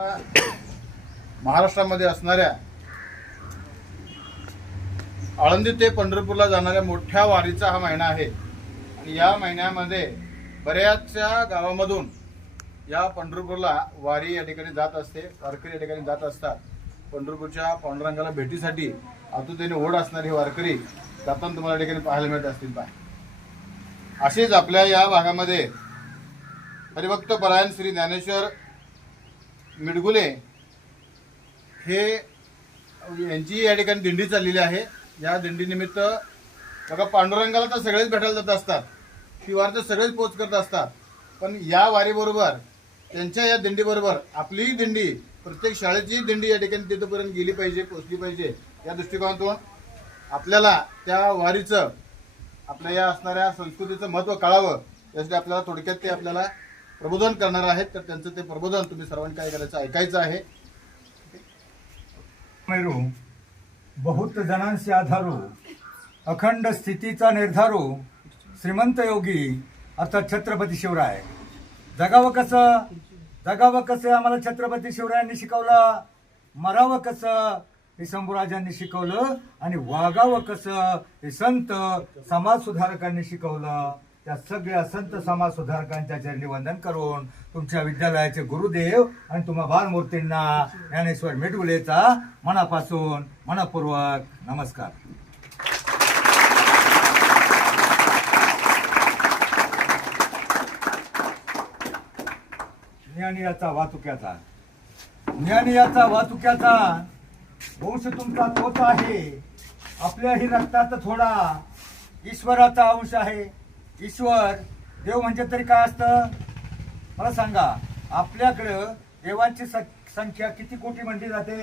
महाराष्ट्रामध्ये असणाऱ्या आळंदी ते पंढरपूरला जाणाऱ्या मोठ्या वारीचा हा महिना आहे आणि या महिन्यामध्ये बऱ्याचशा गावामधून या पंढरपूरला वारी या ठिकाणी जात असते, वारकरी या ठिकाणी जात असतात. पंढरपूरच्या पांडुरंगाला भेटीसाठी आतुरतेने ओढ असणारे वारकरी जाताना तुम्हाला या ठिकाणी पाहायला मिळत असतील. असेच आपल्या या भागामध्ये हरिभक्त परायण श्री ज्ञानेश्वर मिडगुले हे यांची या ठिकाणी दिंडी चाललेली आहे. या दिंडीनिमित्त बघा, पांडुरंगाला तर सगळेच भेटायला जात असतात, शिवार तर सगळेच पोच करत असतात, पण या वारीबरोबर त्यांच्या या दिंडीबरोबर आपलीही दिंडी, प्रत्येक शाळेची दिंडी या ठिकाणी तिथपर्यंत गेली पाहिजे, पोचली पाहिजे. या दृष्टिकोनातून आपल्याला त्या वारीचं, आपल्या या असणाऱ्या संस्कृतीचं महत्त्व कळावं यासाठी आपल्याला थोडक्यात ते आपल्याला प्रबोधन करणार आहेत. तर त्यांचं ते प्रबोधन तुम्ही सर्वांनी काय करायचं, ऐकायचं आहे. बहुत जनांशी आधारू, अखंड स्थितीचा निर्धारू, श्रीमंत योगी अर्थात छत्रपती शिवराय. जगावं कसं आम्हाला छत्रपती शिवरायांनी शिकवलं, मरावं कसं हे शंभूराजांनी शिकवलं, आणि वागावं कसं हे संत समाज सुधारकांनी शिकवलं. त्या सगळ्या संत समाज सुधारकांच्या चरणी वंदन करून तुमच्या विद्यालयाचे गुरुदेव आणि तुम्हा बालमूर्तींना ज्ञानेश्वर मिडगुलेचा मनापासून मनपूर्वक नमस्कार. ज्ञानियाचा वाहतुक्याचा वंश तुमचा तोच आहे. आपल्याही रक्तात थोडा ईश्वराचा अंश आहे. ईश्वर, देव म्हणजे तरी काय असतं मला सांगा. आपल्याकडं देवांची संख्या किती कोटी म्हणली जाते?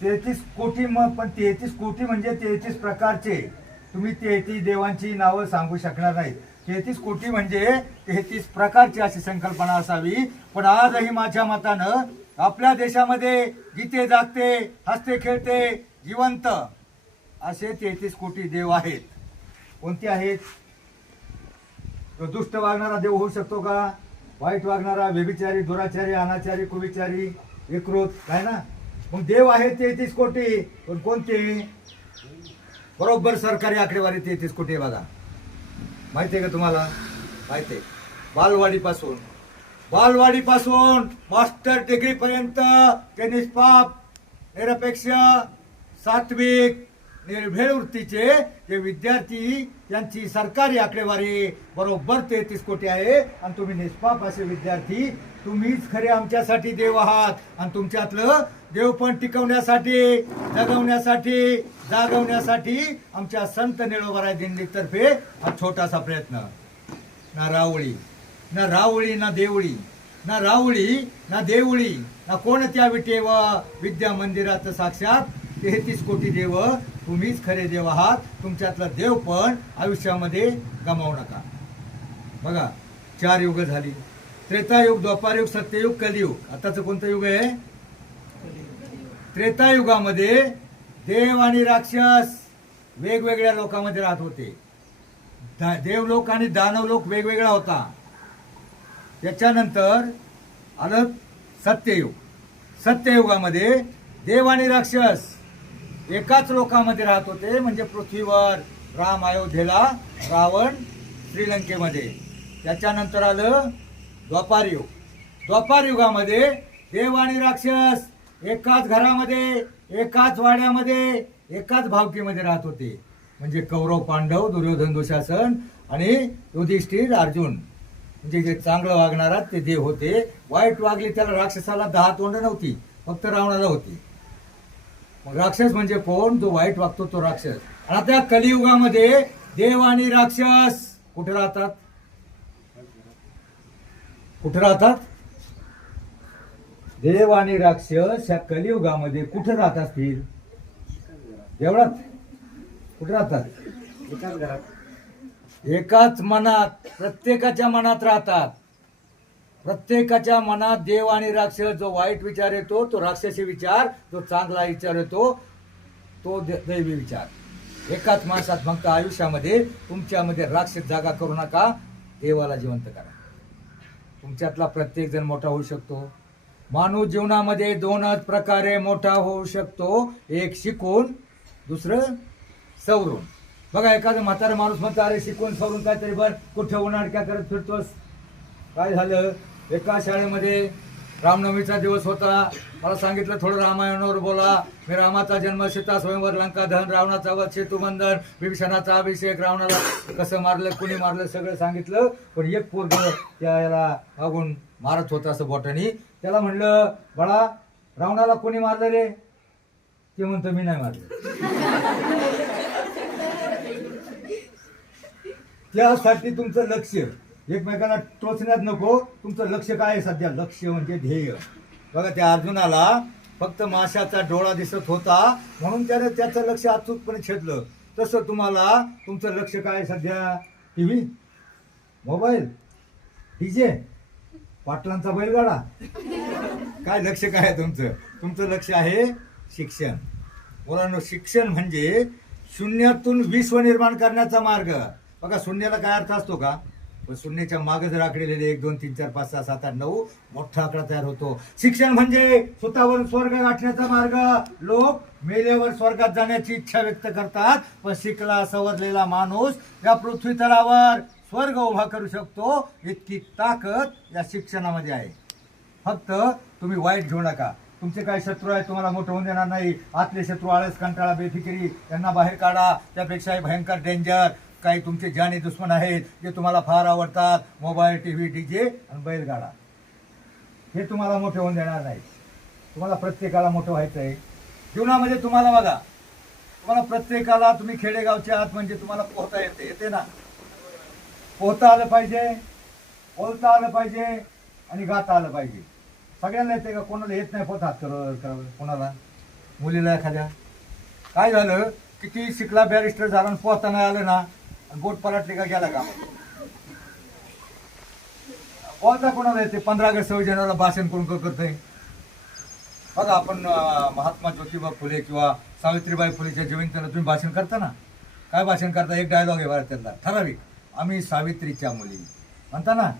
33 कोटी. मग पण 33 कोटी म्हणजे 33 प्रकारचे. तुम्ही 33 देवांची नावं सांगू शकणार नाही. 33 कोटी म्हणजे 33 प्रकारची अशी संकल्पना असावी. पण आजही माझ्या मतानं आपल्या देशामध्ये जिथे जागते, हसते, खेळते, जिवंत असे 33 कोटी देव आहेत. कोणते आहेत? तो दुष्ट वागणारा देव होऊ शकतो का? वाईट वागणारा, व्यभिचारी, दुराचारी, अनाचारी, कुविचारी, विकृत, काय ना. मग देव आहे 33 कोटी. पण कोणते? बरोबर सरकारी आकडेवारी 33 कोटी आहे बघा. माहिती आहे का तुम्हाला? माहिती आहे. बालवाडीपासून मास्टर डिग्री पर्यंत ते निष्पाप, निरपेक्ष, सात्विक, निर्भेळ वृत्तीचे जे विद्यार्थी, त्यांची सरकारी आकडेवारी बरोबर 33 कोटी आहे. आणि तुम्ही निष्पाप असे विद्यार्थी, तुम्हीच खरे आमच्यासाठी देव आहात. आणि तुमच्यातलं देव पण टिकवण्यासाठी, जगवण्यासाठी, जागवण्यासाठी आमच्या संत निळोबाराय दिंडीतर्फे हा छोटासा प्रयत्न. ना रावळी ना देवळी, ना रावळी ना देवळी, ना कोणत्या विटेवा विद्या मंदिरात साक्षात 33 कोटी देव तुम्हीच खरे देव आहात. तुमच्यातला देव पण आयुष्यामध्ये गमावू नका. बघा, 4 युग झाली. त्रेतायुग, द्वापारयुग, सत्ययुग, कलियुग. आताचं कोणतं युग आहे? त्रेतायुगामध्ये देव आणि राक्षस वेगवेगळ्या लोकांमध्ये राहत होते. देवलोक आणि दानवलोक वेगवेगळा होता. त्याच्यानंतर आलं सत्ययुग. सत्ययुगामध्ये देव आणि राक्षस एकाच लोकामध्ये राहत होते. म्हणजे पृथ्वीवर राम अयोध्येला, रावण श्रीलंकेमध्ये. त्याच्यानंतर आलं द्वापारयुग. द्वापारयुगामध्ये देव आणि राक्षस एकाच घरामध्ये, एकाच वाड्यामध्ये, एकाच भावकीमध्ये राहत होते. म्हणजे कौरव पांडव, दुर्योधन दुशासन आणि युधिष्ठिर अर्जुन. म्हणजे जे चांगलं वागणारा ते देव होते. वाईट वागले त्याला राक्षसाला 10 तोंड नव्हती, फक्त रावणाला होती. मग राक्षस म्हणजे कोण? जो वाईट वागतो तो राक्षस. आता त्या कलियुगामध्ये देव आणि राक्षस कुठे राहतात? देव आणि राक्षस या कलियुगामध्ये कुठे राहत असतील? देवळात. कुठे राहतात? एकाच घरात, एकाच मनात, प्रत्येकाच्या मनात राहतात. प्रत्येकाच्या मनात देव आणि राक्षस, जो वाईट विचार येतो तो राक्षसी विचार, जो चांगला विचार येतो तो दैवी विचार. एकाच माणसात फक्त आयुष्यामध्ये तुमच्यामध्ये राक्षस जागा करू नका, देवाला जिवंत करा. तुमच्यातला प्रत्येक जण मोठा होऊ शकतो, माणूस जीवनामध्ये दोनच प्रकारे मोठा होऊ शकतो, एक शिकून, दुसरं सवरून. बघा एखादा म्हातारा माणूस म्हणतो अरे शिकून सवरून काहीतरी बर, कुठे उन्हाळक्या करत फिरतोस. काय झालं, एका शाळेमध्ये रामनवमीचा दिवस होता, मला सांगितलं थोडं रामायणावर बोला. मी रामाचा जन्म, सीता स्वयंवर, लंका दहन, रावणाचा वध, सेतुबंधन, विभीषणाचा अभिषेक, रावणाला कसं मारलं, कुणी मारलं सगळं सांगितलं. पण एक पोरग त्याला मागून मारत होता असं बोटानी. त्याला म्हणलं बाळा रावणाला कोणी मारलं रे? ते म्हणतो मी नाही मारलं. त्यासाठी तुमचं लक्ष एकमेकांना टोचण्यात नको. तुमचं लक्ष काय आहे सध्या? लक्ष म्हणजे ध्येय. बघा त्या अर्जुनाला फक्त माशाचा डोळा दिसत होता म्हणून त्याने त्याचं लक्ष अचूकपणे छेदलं. तसं तुम्हाला तुमचं लक्ष काय आहे सध्या? टीव्ही, मोबाईल, डीजे, पाटलांचा बैलगाडा? काय लक्ष काय आहे तुमचं? तुमचं लक्ष आहे शिक्षण. मुलांनो शिक्षण म्हणजे शून्यातून विश्व निर्माण करण्याचा मार्ग. बघा शून्याला काय अर्थ असतो का? पण शून्याच्या मागे जर आकडेलेले 1 2 3 4 5 6 7 8 9 मोठा आकडा तयार होतो. शिक्षण म्हणजे स्वतःवर स्वर्ग गाठण्याचा मार्ग. लोक मेल्यावर स्वर्गात जाण्याची इच्छा व्यक्त करतात, पण शिकला सवरलेला माणूस या पृथ्वी तलावर स्वर्ग उभा करू शकतो, इतकी ताकद या शिक्षणामध्ये आहे. फक्त तुम्ही वाईट घेऊ नका. तुमचे काही शत्रू आहेत तुम्हाला मोठं होऊन देणार नाही. आतले शत्रू आळस, कंटाळा, बेफिकिरी यांना बाहेर काढा. त्यापेक्षाही भयंकर डेंजर काही तुमचे जाणी दुश्मन आहेत जे तुम्हाला फार आवडतात. मोबाईल, टीव्ही, डीजे आणि बैलगाडा हे तुम्हाला मोठे होऊन देणार नाही. तुम्हाला प्रत्येकाला मोठं व्हायचं आहे जीवनामध्ये. तुम्हाला बघा तुम्हाला प्रत्येकाला, तुम्ही खेडेगावचे आहात म्हणजे तुम्हाला पोहता येते ना? पोहता आलं पाहिजे, बोलता आलं पाहिजे आणि गाता आलं पाहिजे. सगळ्यांना येते का? कोणाला येत नाही पोहतात कोणाला? मुलीला एखाद्या काय झालं, किती शिकला बॅरिस्टर झाला आणि पोहता नाही आलं ना, बोट पलटली का गेला का? पोहता कोणाला येते? 15 ऑगस्ट 26 जानेवारीला भाषण कोण करतंय? बघा आपण महात्मा ज्योतिबा फुले किंवा सावित्रीबाई फुलेच्या जयंतीला तुम्ही भाषण करता ना, काय भाषण करता? एक डायलॉग आहे बरं त्यांना ठराविक, आम्ही सावित्रीच्या मुली म्हणता ना,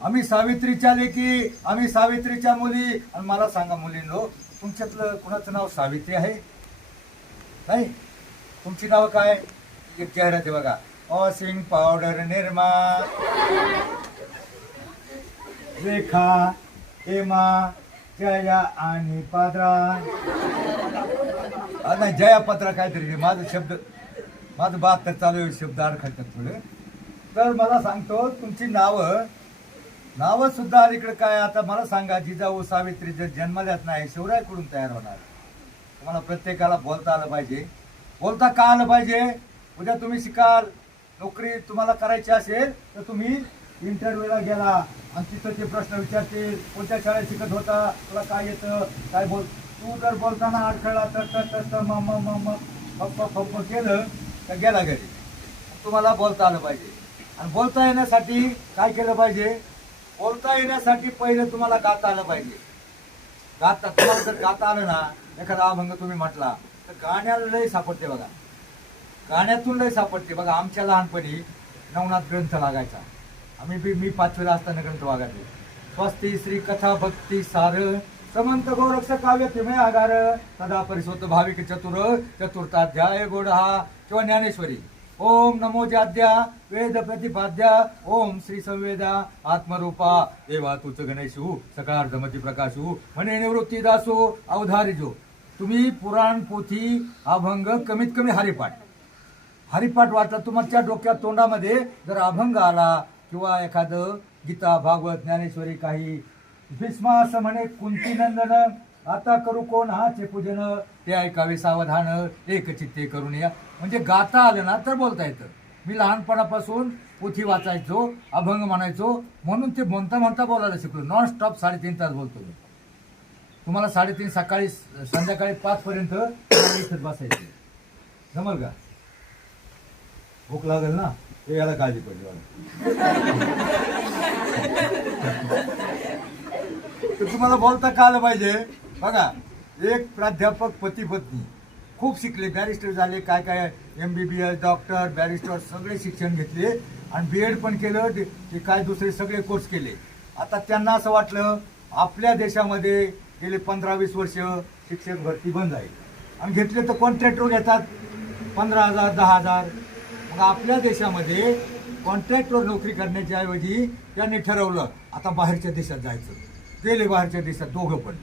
आम्ही सावित्रीच्या लेकी, आम्ही सावित्रीच्या मुली. आणि मला सांगा मुलींनो, तुमच्यातलं कुणाचं नाव सावित्री आहे? नाही. तुमची नाव काय? एक जाहिरात आहे बघा, वॉशिंग पावडर, निरमा, रेखा, हेमा, जया आणि पात्रा. नाही जया पत्रा काहीतरी, माझं शब्द, माझं 72 चालू आहे, शब्द अडखळतात थोडे. तर मला सांगतो तुमची नावं सुद्धा अलीकडे काय. आता मला सांगा, जिजाऊ सावित्री जर जन्मल्यात नाही, शिवरायकडून तयार होणार. तुम्हाला प्रत्येकाला बोलता आलं पाहिजे. बोलता का आलं पाहिजे? उद्या तुम्ही शिकाल, नोकरी तुम्हाला करायची असेल तर तुम्ही इंटरव्ह्यूला गेला आणि तिथं ते प्रश्न विचारतील, कोणत्या शाळेत शिकत होता, तुला काय येतं, काय बोल. तू जर बोलताना अडखळला तर मग केलं तर गेला घरी. तुम्हाला बोलता आलं पाहिजे. आणि बोलता येण्यासाठी काय केलं पाहिजे? बोलता येण्यासाठी पहिले तुम्हाला गाता आलं पाहिजे. तुम्हाला जर गाता आलं ना, एखादा अभंग तुम्ही म्हटला तर गाण्याला लय सापडते बघा, गाण्यातून लय सापडते बघा. आमच्या लहानपणी नवनाथ ग्रंथ लागायचा. मी 5वीला असताना ग्रंथ वागायचे. स्वस्ती श्री कथा भक्ती सार, समंत गोरक्ष काव्य तिमय आगार, सदा परिसोत भाविक चतुर, चतुर्थाध्याय गोडहा किंवा ज्ञानेश्वरी. ओम नमो जाद्या वेद प्रतिपाद्या, ओम श्री संवेदा आत्मरूपा, देवा तुच गणेशू सकाळमती प्रकाशू, म्हणे निवृत्ती दासो अवधारिजो. तुम्ही पुराण पोथी अभंग कमीत कमी हरिपाठ वाटला. तुमच्या डोक्यात तोंडामध्ये जर अभंग आला किंवा एखादं गीता, भागवत, ज्ञानेश्वरी काही, भीष्मा असं म्हणे कुंतीनंदन, आता करू कोण हाचे पूजन, ते ऐकावे सावधान, एक चित्ते करून या. म्हणजे गाता आलं ना तर बोलता येतं. मी लहानपणापासून पोथी वाचायचो, अभंग म्हणायचो, म्हणून ते म्हणता बोलायला शिकलो. नॉन स्टॉप 3.5 तास बोलतो मी. तुम्हाला 3.5 सकाळी संध्याकाळी 5 पर्यंत इथंच बसायचं. जमल का? भूक लागेल ना, हे याला काळजी पडली. तर तुम्हाला बोलता का आलं पाहिजे. बघा एक प्राध्यापक पती पत्नी खूप शिकले, बॅरिस्टर झाले, काय MBBS, डॉक्टर, बॅरिस्टर सगळे शिक्षण घेतले आणि BEd पण केलं, ते काय दुसरे सगळे कोर्स केले. आता त्यांना असं वाटलं आपल्या देशामध्ये गेले 15-20 वर्ष शिक्षक भरती बंद आहे आणि घेतले तर कॉन्ट्रॅक्टर घेतात 15,000 10,000. मग आपल्या देशामध्ये कॉन्ट्रॅक्टवर नोकरी करण्याच्या ऐवजी त्यांनी ठरवलं आता बाहेरच्या देशात जायचं. गेले बाहेरच्या देशात दोघं पण.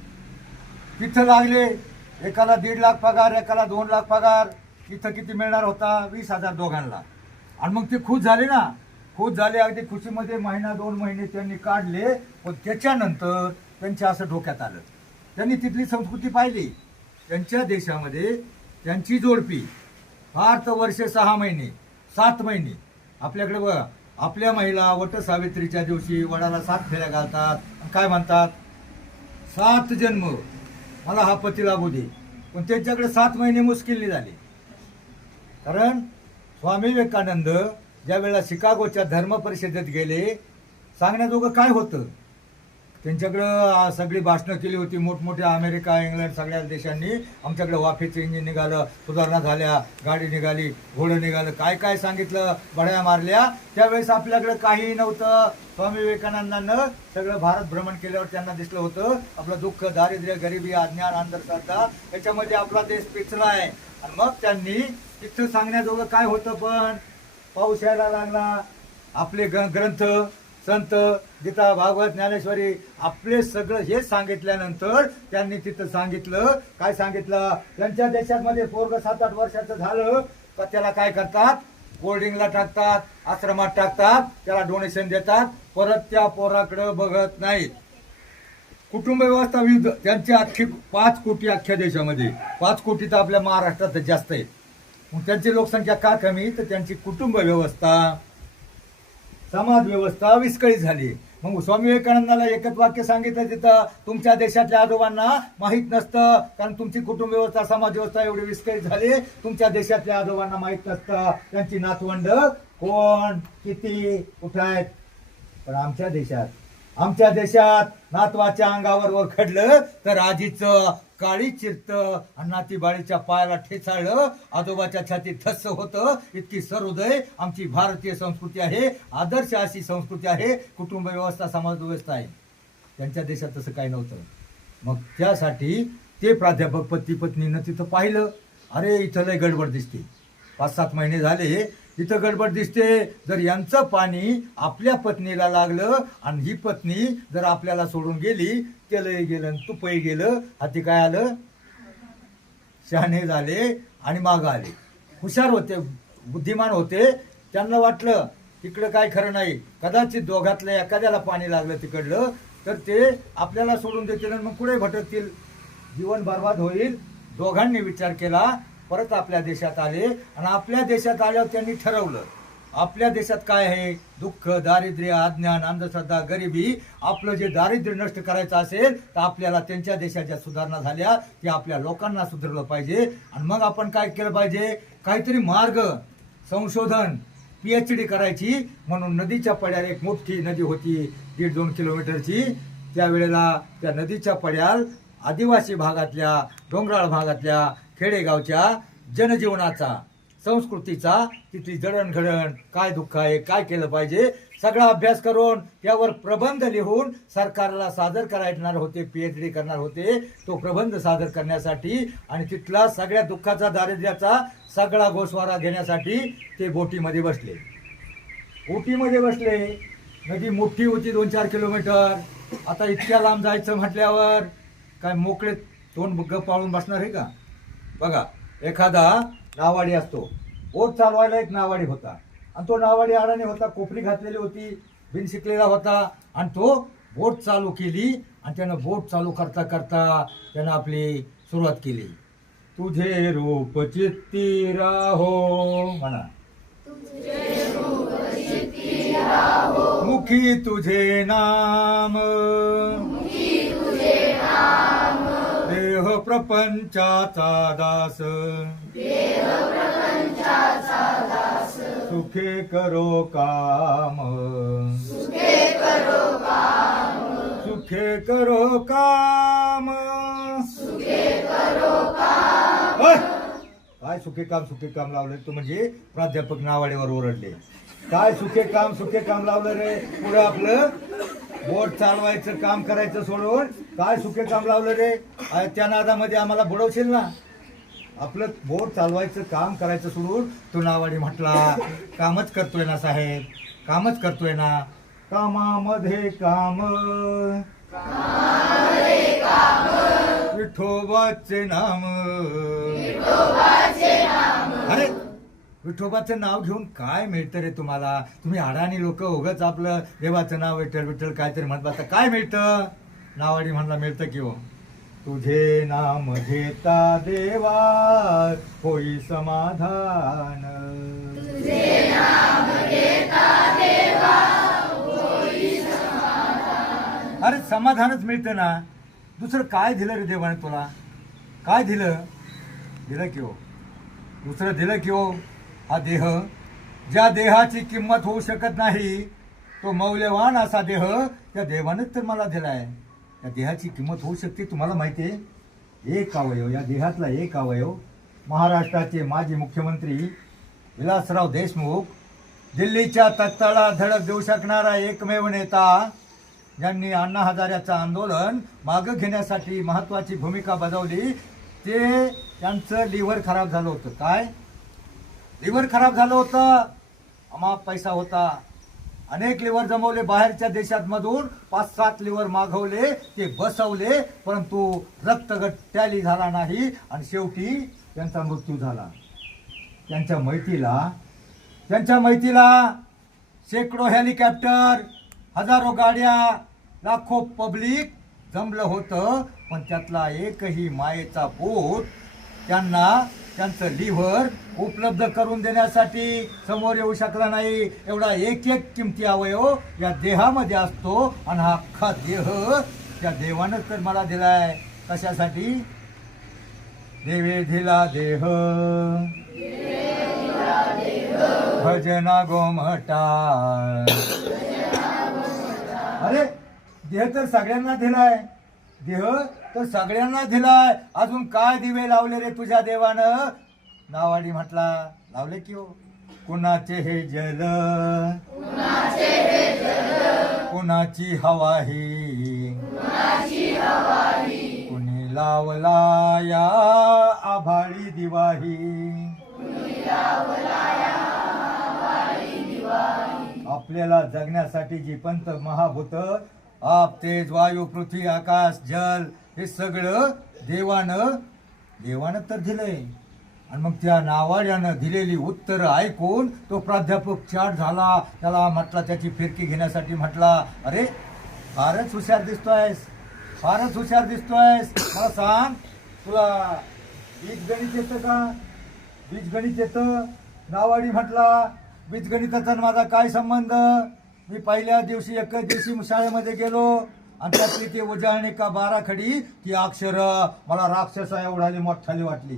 तिथं लागले, एकाला 1.5 लाख पगार, एकाला 2 लाख पगार. इथं किती मिळणार होता? 20,000 दोघांना. आणि मग ते खुश झाले ना, खुश झाले, अगदी खुशीमध्ये 1-2 महिने त्यांनी काढले. पण त्याच्यानंतर त्यांच्या असं डोक्यात आलं, त्यांनी तिथली संस्कृती पाहिली. त्यांच्या देशामध्ये त्यांची जोडपी फार तर वर्ष 6 महिने 7 महिने. आपल्याकडे बघा, आपल्या महिला वट सावित्रीच्या दिवशी वडाला 7 फेऱ्या घालतात. काय म्हणतात? 7 जन्म मला हा पती लागू दे. पण त्यांच्याकडे 7 महिने मुश्किलने झाले. कारण स्वामी विवेकानंद ज्या वेळेला शिकागोच्या धर्म परिषदेत गेले, सांगण्याजोगं काय होतं? त्यांच्याकडं सगळी भाषणं केली होती मोठमोठ्या अमेरिका इंग्लंड सगळ्या देशांनी. आमच्याकडे वाफेचं इंजिन निघालं, सुधारणा झाल्या, गाडी निघाली, घोडं निघालं, काय काय सांगितलं, बड्या मारल्या. त्यावेळेस आपल्याकडे काहीही नव्हतं. स्वामी विवेकानंदांना सगळं भारत भ्रमण केल्यावर त्यांना दिसलं होतं आपलं दुःख, दारिद्र्य, गरिबी, अज्ञान, अंधश्रद्धा याच्यामध्ये आपला देश पिचला आहे. आणि मग त्यांनी तिथं सांगण्याजोगं काय होतं, पण पाऊस यायला लागला. आपले ग्रंथ संत गीता, भागवत, ज्ञानेश्वरी आपले सगळं हे सांगितल्यानंतर त्यांनी तिथं सांगितलं, काय सांगितलं? त्यांच्या देशामध्ये पोरग 7-8 वर्षाचं झालं का त्याला काय करतात? बोर्डिंगला टाकतात, आश्रमात टाकतात, त्याला डोनेशन देतात, परत त्या पोराकडे बघत नाहीत. कुटुंब व्यवस्था विविध, त्यांच्या अख्खी 5 कोटी अख्ख्या देशामध्ये, 5 कोटी तर आपल्या महाराष्ट्रात जास्त आहे. मग त्यांची लोकसंख्या का कमी? तर त्यांची कुटुंब व्यवस्था, समाज व्यवस्था विस्कळीत झाली. मग स्वामी विवेकानंदाला एकच वाक्य सांगितलं तिथं, तुमच्या देशातल्या आजोबांना माहीत नसतं, कारण तुमची कुटुंब व्यवस्था, समाज व्यवस्था एवढी विस्कळीत झाली. तुमच्या देशातल्या आजोबांना माहीत नसतं त्यांची नातवंड कोण, किती, कुठं आहेत. पण आमच्या देशात नातवाच्या अंगावर वखडलं तर आजीचं काळी चिरतं आणि नातीबाळीच्या पायाला ठेचाळलं, आजोबाच्या छातीत धस्स होतं. इतकी सर्वोदय आमची भारतीय संस्कृती आहे, आदर्श अशी संस्कृती आहे, कुटुंब व्यवस्था, समाज व्यवस्था आहे. त्यांच्या देशात तसं काही नव्हतं. मग त्यासाठी ते प्राध्यापक पती पत्नीनं तिथं पाहिलं, अरे इथं लय गडबड दिसते, 5-7 महिने झाले इथं गडबड दिसते. जर यांचं पाणी आपल्या पत्नीला लागलं आणि ही पत्नी जर आपल्याला सोडून गेली, तेलही गेलं, तुपही गेलं, हाती काय आलं? शहाणे झाले आणि मागं आले. हुशार होते, बुद्धिमान होते. त्यांना वाटलं तिकडं काय खरं नाही, कदाचित दोघातल्या एखाद्याला पाणी लागलं तिकडलं तर ते आपल्याला सोडून देतील आणि मग पुढे भटकतील, जीवन बर्बाद होईल. दोघांनी विचार केला, परत आपल्या देशात आले आणि आपल्या देशात आल्यावर त्यांनी ठरवलं आपल्या देशात काय आहे? दुःख, दारिद्र्य, अज्ञान, अंधश्रद्धा, गरिबी. आपलं जे दारिद्र्य नष्ट करायचं असेल तर आपल्याला त्यांच्या देशाच्या सुधारणा झाल्या की आपल्या लोकांना सुधारलं पाहिजे. आणि मग आपण काय केलं पाहिजे? काहीतरी मार्ग, संशोधन, PhD करायची. म्हणून नदीच्या पड्याला एक मोठी नदी होती 1.5-2 किलोमीटरची. त्यावेळेला त्या नदीच्या पड्याल आदिवासी भागातल्या, डोंगराळ भागातल्या, खेडेगावच्या जनजीवनाचा, संस्कृतीचा, तिथली जडणघडण, काय दुःख आहे, काय केलं पाहिजे, सगळा अभ्यास करून त्यावर प्रबंध लिहून सरकारला सादर करणार होते. PhD करणार होते. तो प्रबंध सादर करण्यासाठी आणि तिथला सगळ्या दुःखाचा, दारिद्र्याचा सगळा गोसवारा घेण्यासाठी ते बोटीमध्ये बसले. नदी मोठी होती 2-4 किलोमीटर. आता इतक्या लांब जायचं म्हटल्यावर काय मोकळे तोंड पाळून बसणार आहे का? बघा, एखादा नावाडी असतो, बोट चालवायला एक नावाडी होता आणि तो नावाडी अडाणी होता, कोपरी घातलेली होती, बिन शिकलेला होता आणि तो बोट चालू केली आणि त्यानं बोट चालू करता करता त्यानं आपली सुरुवात केली. तुझे रूप चित्ती राहो म्हणा, मुखी तुझे नाम, देह प्रपंचाचा दास, सुखे करो काम, सुखे करो काम. काय सुखे काम लावलं तू? म्हणजे प्राध्यापक नावाडेवर ओरडले, काय सुखे काम लावलं रे? पुढे आपलं बोट चालवायचं काम करायचं सोडून काय सुखे काम लावलं रे? त्या नादामध्ये आम्हाला बुडवशील ना? आपलं बोट चालवायचं काम करायचं सोडून तू नावाडी म्हटला. कामच करतोय ना साहेब, कामच करतोय ना. कामामध्ये काम, विठोबाचे नाम. अरे विठोबाचं नाव घेऊन काय मिळतं रे तुम्हाला? तुम्ही अडाणी लोक उगाच आपलं देवाचं नाव विठ्ठल विठ्ठल काहीतरी म्हणत बसता. काय मिळतं? नावाडी म्हणला मिळतं की हो? तुझे नाम घेता देवा होई समाधान. अरे समाधानच मिळतं ना. दुसरं काय दिलं रे देवाने तुला? काय दिलं? दिलं की हो? दुसरं दिलं की हो? हा देह, ज्या देहाची किंमत होऊ शकत नाही, तो मौल्यवान असा देह त्या देवानेच तर मला दिलाय. त्या देहाची किंमत होऊ शकते तुम्हाला माहिती आहे? एक अवयव, या देहातला एक अवयव महाराष्ट्राचे माजी मुख्यमंत्री विलासराव देशमुख, दिल्लीच्या तख्ताला धडक देऊ शकणारा एकमेव नेता, ज्यांनी अण्णा हजारेचं आंदोलन मागं घेण्यासाठी महत्वाची भूमिका बजावली, ते त्यांचं लिव्हर खराब झालं होतं. काय लिव्हर खराब झालं होतं? अमाप पैसा होता, अनेक लिव्हर जमवले बाहेरच्या देशात मधून, 5-7 लिव्हर मागवले, ते बसवले, परंतु रक्तगट टॅली झाला नाही आणि शेवटी त्यांचा मृत्यू झाला. त्यांच्या मैतीला शेकडो हेलिकॉप्टर, हजारो गाड्या, लाखो पब्लिक जमलं होतं, पण त्यातला एकही मायेचा बोट त्यांना त्यांचं लिव्हर उपलब्ध करून देण्यासाठी समोर येऊ शकला नाही. एवढा एक एक किमती अवयव या देहामध्ये असतो आणि हा अख्खा देह त्या देवानं तर मला दिलाय. कशासाठी? देवे दिला देह भजना गोमटा. अरे देह तर सगळ्यांना दिलाय, देह तर सगळ्यांना दिलाय. अजून काय दिवे लावले रे तुझ्या देवानं? नावाडी म्हटला लावले की हो? कुणाचे हे जल, कुणाची हवाही, कुणी लावला या आभाळी दिवाही. आपल्याला जगण्यासाठी जी पंच महाभूत आप, तेज, वायू, पृथ्वी, आकाश, जल हे सगळं देवानं तर दिलंय. आणि मग त्या नावाड्यानं दिलेली उत्तर ऐकून तो प्राध्यापक चाट झाला. त्याला म्हटला, त्याची फिरकी घेण्यासाठी म्हटला, अरे फारच हुशार दिसतोयस, फारच हुशार दिसतोयस. मला सांग, तुला बीजगणित येतं का? बीजगणित येतं? नावाडी म्हटला, बीजगणिताचा माझा काय संबंध? मी पहिल्या दिवशी एकच दिवशी शाळेमध्ये गेलो आणि त्यातली ती उजाळणी का 12 खडी ती अक्षर मला राक्षसा एवढाली मोठाली वाटली.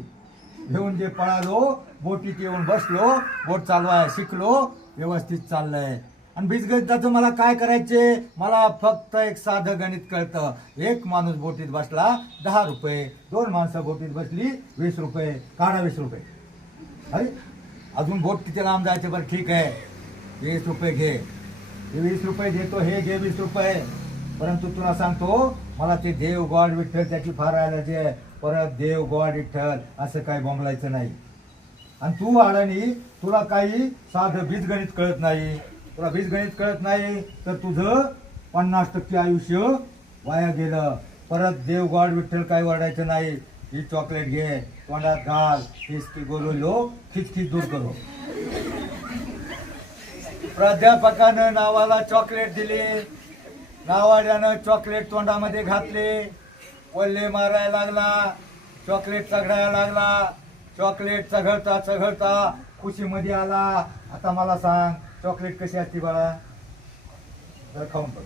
घेऊन जे पळालो, बोटीत येऊन बसलो, बोट चालवाय शिकलो, व्यवस्थित चाललंय. आणि बीजगणिताचं मला काय करायचे? मला फक्त एक साधं गणित कळतं. एक माणूस बोटीत बसला 10 रुपये, 2 माणसं बोटीत बसली 20 रुपये, काढा 20 रुपये. अरे अजून बोट किती लांब जायचे? बरं ठीक आहे, 20 रुपये घे. हे 20 रुपये देतो, हे घे 20 रुपये. परंतु तुला सांगतो, मला ते देव गॉड विठ्ठल त्याची फार ॲलर्जी आहे. परत देव गॉड विठ्ठल असं काही बोंबलायचं नाही. आणि तू अडाणी, तुला काही साधं बीजगणित कळत नाही. तुला बीजगणित कळत नाही तर तुझं 50% आयुष्य वाया गेलं. परत देव गॉड विठ्ठल काही वरडायचं नाही. ही चॉकलेट घे, तोंडात घाल, खिचकी गोलो खिचखिच दूर करो. प्राध्यापकानं नावाला चॉकलेट दिली, नावाड्यानं चॉकलेट तोंडामध्ये घातले, वल्ले मारायला लागला, चॉकलेट चघळायला लागला. चॉकलेट चघळता चघळता खुशीमध्ये आला. आता मला सांग, चॉकलेट कशी असते बाळा? जरा खाऊन बघ.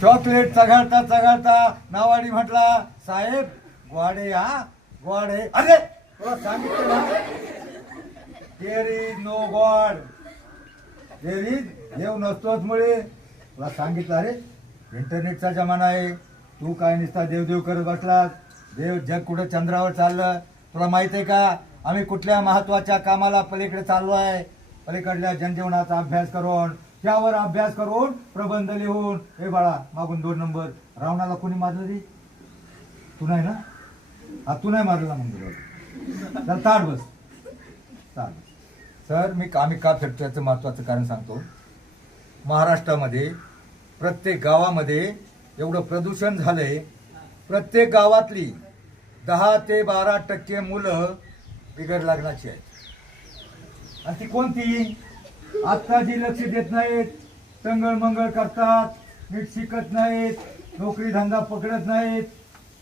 चॉकलेट चघळता चघळता नावाडी म्हटला, साहेब ग्वाडे, हा ग्वाडे. अरे तुला सांगितलं ना, there is no god, there is, देव नसतोच मुळे. तुला सांगितलं, अरे इंटरनेटचा जमाना आहे, तू काय नुसता देवदेव करत बसलास. देव जग कुठं चंद्रावर चाललं तुला माहित आहे का? आम्ही कुठल्या महत्वाच्या कामाला पलीकडे चाललो आहे. पलीकडल्या जनजीवनाचा अभ्यास करून त्यावर अभ्यास करून प्रबंध लिहून हे बाळा मागून 2 नंबर रावणाला कोणी मारलं रे तू नाही ना हा तू नाही मारला मग चल ताट बस सर आम्ही का फिरतो याचं महत्वाचं कारण सांगतो. महाराष्ट्रामध्ये प्रत्येक गावामध्ये एवढं प्रदूषण झालंय. प्रत्येक गावातली 10 ते 12% मुलं बिगर लग्नाची आहेत आणि ती कोणती आत्ता जी लक्ष देत नाहीत टंगळ मंगळ करतात नीट शिकत नाहीत नोकरी धंदा पकडत नाहीत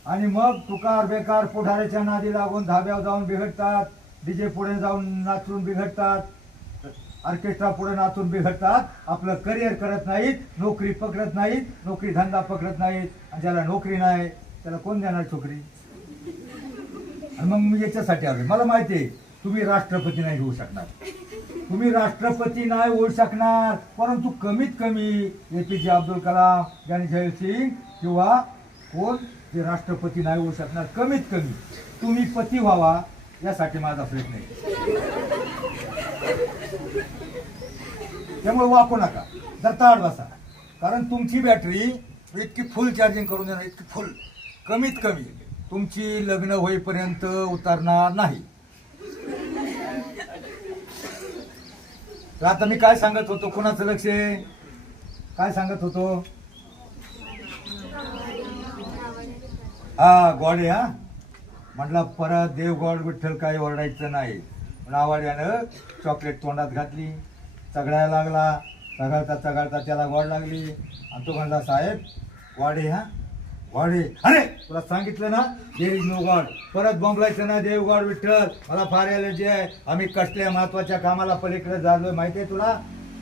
आणि मग तुकार बेकार पुढाऱ्याच्या नादी लागून धाब्यावर जाऊन बिघडतात डीजे पुढे जाऊन नाचून बिघडतात ऑर्केस्ट्रा पुढे नाचून बिघडतात आपलं करिअर करत नाहीत नोकरी पकडत नाहीत नोकरी धंदा पकडत नाहीत आणि ज्याला नोकरी नाही त्याला कोण देणार छोकरी. आणि मग मी याच्यासाठी आलो मला माहिती आहे तुम्ही राष्ट्रपती नाही होऊ शकणार तुम्ही राष्ट्रपती नाही होऊ शकणार परंतु कमीत कमी APJ अब्दुल कलाम ज्ञानी जैल सिंग किंवा कोण जे राष्ट्रपती नाही होऊ शकणार कमीत कमी तुम्ही पती व्हावा यासाठी माझा प्रयत्न आहे. त्यामुळे वापरू नका जर ताड बसा कारण तुमची बॅटरी इतकी फुल चार्जिंग करून देणार इतकी फुल कमीत कमी तुमची लग्न होईपर्यंत उतरणार नाही. तर आता मी काय सांगत होतो कोणाचं लक्ष आहे काय सांगत होतो हा गॉड हा म्हटलं परत देवगॉड विठ्ठल काही ओरडायचं नाही. नावाड्यानं चॉकलेट तोंडात घातली चगडायला लागला चगळता त्याला गोड लागली आणि तो म्हणला साहेब वाडे हा वाडे अरे तुला सांगितलं ना देर इज नो गॉड परत बोंबलायचं ना देव गॉड विठ्ठल मला फार एलर्जी आहे आम्ही कसल्या महत्वाच्या कामाला पलीकडे झालोय माहिती आहे तुला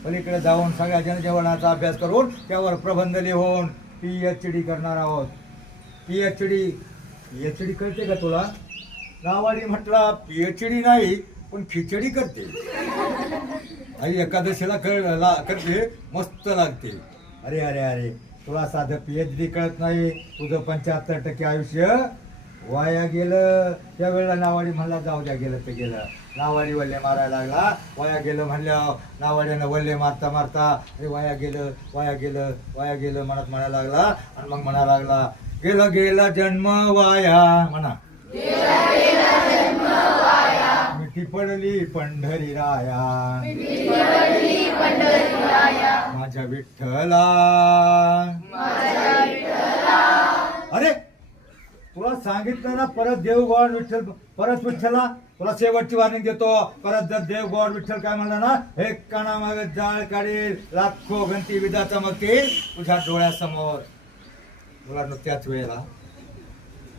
पलीकडे जाऊन सगळ्या जनजीवनाचा अभ्यास करून त्यावर प्रबंध लिहून PhD करणार आहोत. PhD करते का तुला नावाडी म्हटला PhD नाही पण खिचडी करते आई एकादशीला करते मस्त लागते. अरे अरे अरे तुला साधं PhD कळत नाही तुझं 75% आयुष्य वाया गेलं. त्या वेळेला नावाडी म्हणला जाऊ द्या गेलं ते गेलं नावाडी वल्ले मारायला लागला वाया गेलं म्हणल्या नावाड्यानं वल्ले मारता मारता अरे वाया गेलं म्हणत म्हणायला लागला आणि मग म्हणायला लागला गेला जन्म वाया म्हणा मिठी पडली पंढरी राया माझ्या विठ्ठला. अरे तुला सांगितलं ना परत देव गॉड विठ्ठल परत विठ्ठला तुला शेवटची वॉर्निंग देतो परत जर देव गॉड विठ्ठल काय म्हणला ना हे कानामागे जाळ काढेल लाखो गंती विधा चमकतील तुझ्या डोळ्यासमोर. तुला त्याच वेळेला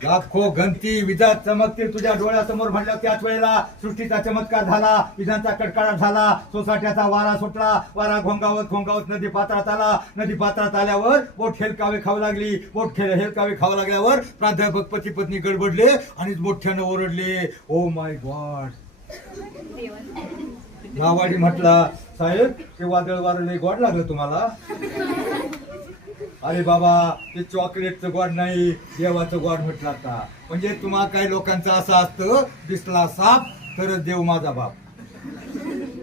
लाखो गंती विजा चमकतील तुझ्या डोळ्यासमोर म्हणलं त्याच वेळेला सृष्टीचा चमत्कार झाला विजांचा कडकडाट झाला सोसाट्याचा वारा सुटला वारा घोंगावत नदी पात्रात आला नदी पात्रात आल्यावर बोट हेलकावे खाऊ लागली हेलकावे खाऊ लागल्यावर प्राध्यापक पती पत्नी गडबडले आणि मोठ्यानं ओरडले ओ माय गॉड. नावाडी म्हटला साहेब ते वादळ वारले गॉड लागलं तुम्हाला. अरे बाबा ते चॉकलेटचं गॉड नाही देवाचं गॉड म्हटलं आता म्हणजे तुम्हा काही लोकांचं असं असतं दिसला साप तरच देव माझा बाप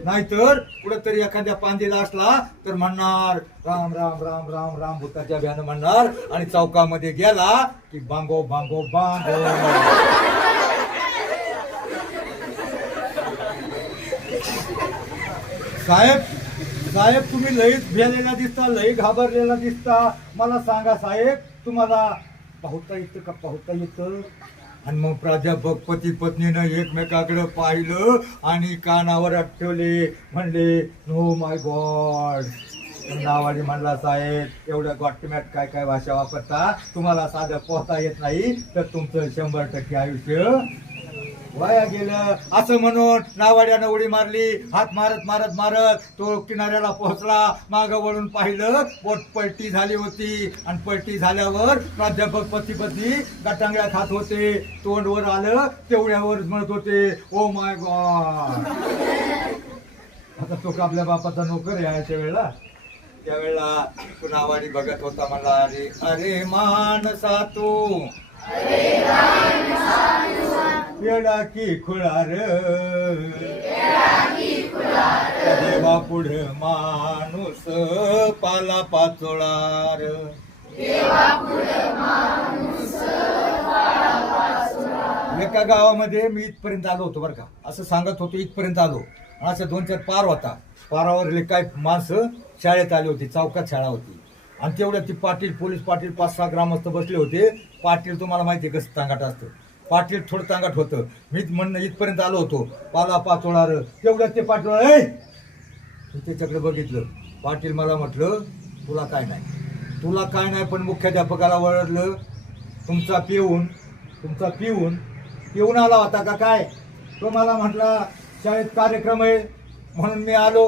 नाहीतर कुठेतरी एखाद्या पांदीला असला तर म्हणणार राम राम राम राम राम भूताच्या भ्यानं म्हणणार आणि चौकामध्ये गेला की बांगो बांगो बांगो. साहेब तुम्ही लईच भेलेला दिसता लई घाबरलेला दिसता मला सांगा साहेब तुम्हाला पाहता येतं आणि मग प्राध्यापक पती पत्नीनं एकमेकाकडे पाहिलं आणि कानावर ठेवले म्हणले नो माय गॉड. नावाडी म्हणला साहेब एवढ्या गॉटमॅट काय भाषा वापरता तुम्हाला साधं पोहता येत नाही तर तुमचं 100% आयुष्य वाया गेलं. असं म्हणून नावाड्यानं उडी मारली हात मारत तो किनाऱ्याला पोहोचला मागं वळून पाहिलं बोट पलटी झाली होती आणि पलटी झाल्यावर प्राध्यापक पती पत्नी गटांगळ्या खात होते तोंड वर आलं तेवढ्यावर म्हणत होते ओ माय गॉड. आता तो आपल्या बापाचा नोकर यायच्या वेळेला त्यावेळेला तू नावाडी बघत होता मला अरे मानसा तू येडा की खुळार देवा पुढे माणूस पाला पाचोळार. एका गावामध्ये मी इथपर्यंत आलो होतो बरं का, असं सांगत होतो इथपर्यंत आलो आणि असं 2-4 पार होता. पारावरले काय माणसं शाळेत आली होती, चौकात शाळा होती आणि तेवढ्या ती पाटील, पोलीस पाटील 5-6 ग्रामस्थ बसले होते. पाटील तुम्हाला माहिती आहे कसं तांगाट असतं, पाटील थोडं तांगाट होतं. मी म्हणणं इथपर्यंत आलो होतो, पाला पाचोळार. तेवढ्यात ते पाटील ए मी त्याच्याकडे बघितलं. पाटील मला म्हटलं तुला काय नाही, पण मुख्याध्यापकाला वळलं तुमचा पिऊन आला होता का काय. तो मला म्हटला शाळेत कार्यक्रम आहे म्हणून मी आलो.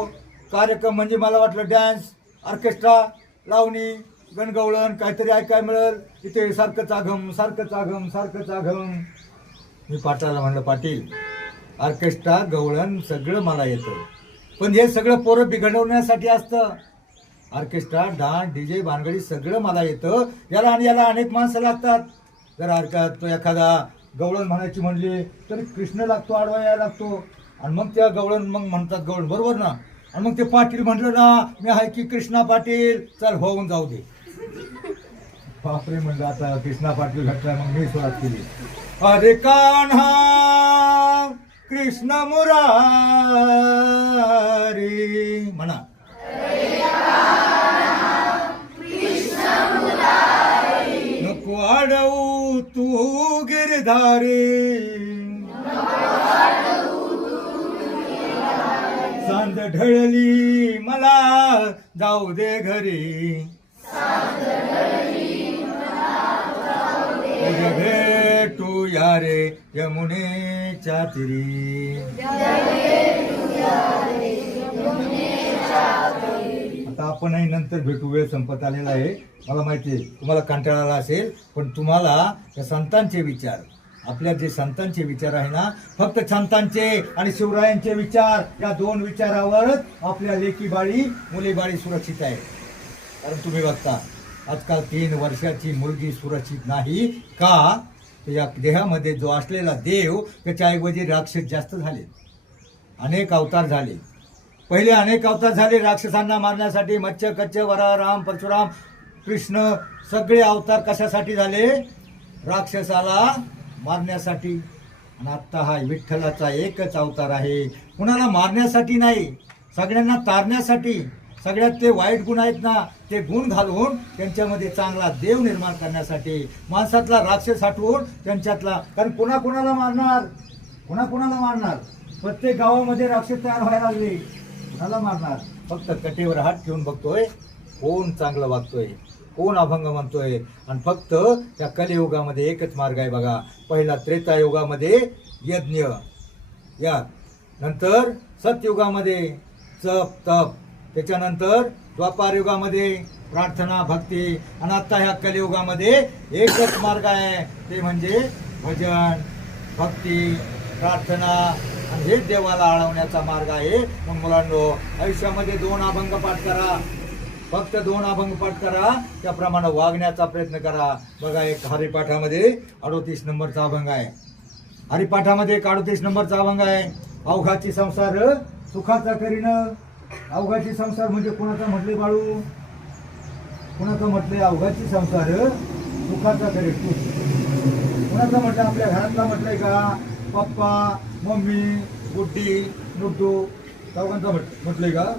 कार्यक्रम म्हणजे मला वाटलं डॅन्स, ऑर्केस्ट्रा, लावणी, गणगवळण काहीतरी ऐकाय मिळेल इथे. सारखं चाघम. मी पाटलाला म्हणलं पाटील ऑर्केस्ट्रा गवळण सगळं मला येतं, पण हे सगळं पोरं बिघडवण्यासाठी असतं. ऑर्केस्ट्रा, डान्स, डीजे, भानगडी सगळं मला येतं. याला अनेक माणसं लागतात. जर तो एखादा गवळण म्हणायची म्हणली तरी कृष्ण लागतो, आडवा यायला लागतो आणि मग त्या गवळण मग म्हणतात गवळण, बरोबर ना. आणि मग ते पाटील म्हटलं ना मी आहे की कृष्णा पाटील, चल होऊन जाऊ दे. बापरे म्हणलं आता कृष्णा पाटील घटला. मग मी सुरुवात केली, अरे कान्हा कृष्ण मुरारी म्हणा. नको आडवू तू गिरधारी, सांज ढळली मला जाऊ दे घरी. भेटू या रे यमुनेच्या तिरी. आता आपणही नंतर भेटू, वेळ संपत आलेला आहे. मला माहिती आहे तुम्हाला कंटाळा आला असेल, पण तुम्हाला त्या संतांचे विचार, आपल्या जे संतांचे विचार आहे ना, फक्त संतांचे आणि शिवरायांचे विचार, या 2 विचारावरच आपल्या लेकी बाळी मुली बाळी सुरक्षित आहे. कारण तुम्ही बघता आजकाल 3 वर्षाची मुलगी सुरक्षित नाही का, या देहामध्ये जो असलेला देव त्याच्याऐवजी राक्षस जास्त झाले, अनेक अवतार झाले. पहिले अनेक अवतार झाले राक्षसांना मारण्यासाठी. मत्स्य, कच्छ, वराह, राम, परशुराम, कृष्ण सगळे अवतार कशासाठी झाले, राक्षसाला मारण्यासाठी. आणि आत्ता हा विठ्ठलाचा एकच अवतार आहे, कुणाला मारण्यासाठी नाही, सगळ्यांना तारण्यासाठी. सगळ्यात ते वाईट गुण आहेत ना ते गुण घालून त्यांच्यामध्ये चांगला देव निर्माण करण्यासाठी, माणसातला राक्षस हटवून त्यांच्यातला. कारण कुणाला मारणार, प्रत्येक गावामध्ये राक्षस तयार व्हायला लागले. कुणाला मारणार, फक्त कटेवर हात ठेवून बघतोय कोण चांगलं वागतोय, कोण अभंग म्हणतोय. आणि फक्त त्या कलियुगामध्ये एकच मार्ग आहे बघा. पहिला त्रेतायुगामध्ये यज्ञ, या नंतर सतयुगामध्ये जप तप, त्याच्यानंतर द्वापार युगामध्ये प्रार्थना भक्ती, आणि आता ह्या कलियुगामध्ये एकच मार्ग आहे, ते म्हणजे भजन भक्ती प्रार्थना. आणि हेच देवाला आळवण्याचा मार्ग आहे. मग मुलांनो आयुष्यामध्ये 2 अभंग पाठ करा, फक्त 2 अभंग पाठ करा, त्याप्रमाणे वागण्याचा प्रयत्न करा. बघा एक हरिपाठामध्ये 38 नंबरचा अभंग आहे. हरिपाठामध्ये एक 38 नंबरचा अभंग आहे. अवघाची संसार सुखाचा करीन. अवघाची संसार म्हणजे कोणाचा म्हटले बाळू, कोणाचा म्हटले अवघाची संसार सुखाचा करीन. कोणाचा म्हटलं, आपल्या घरातला म्हटलंय का, पप्पा मम्मी गुड्डी नुड्डू चौघांचा म्हटलंय का.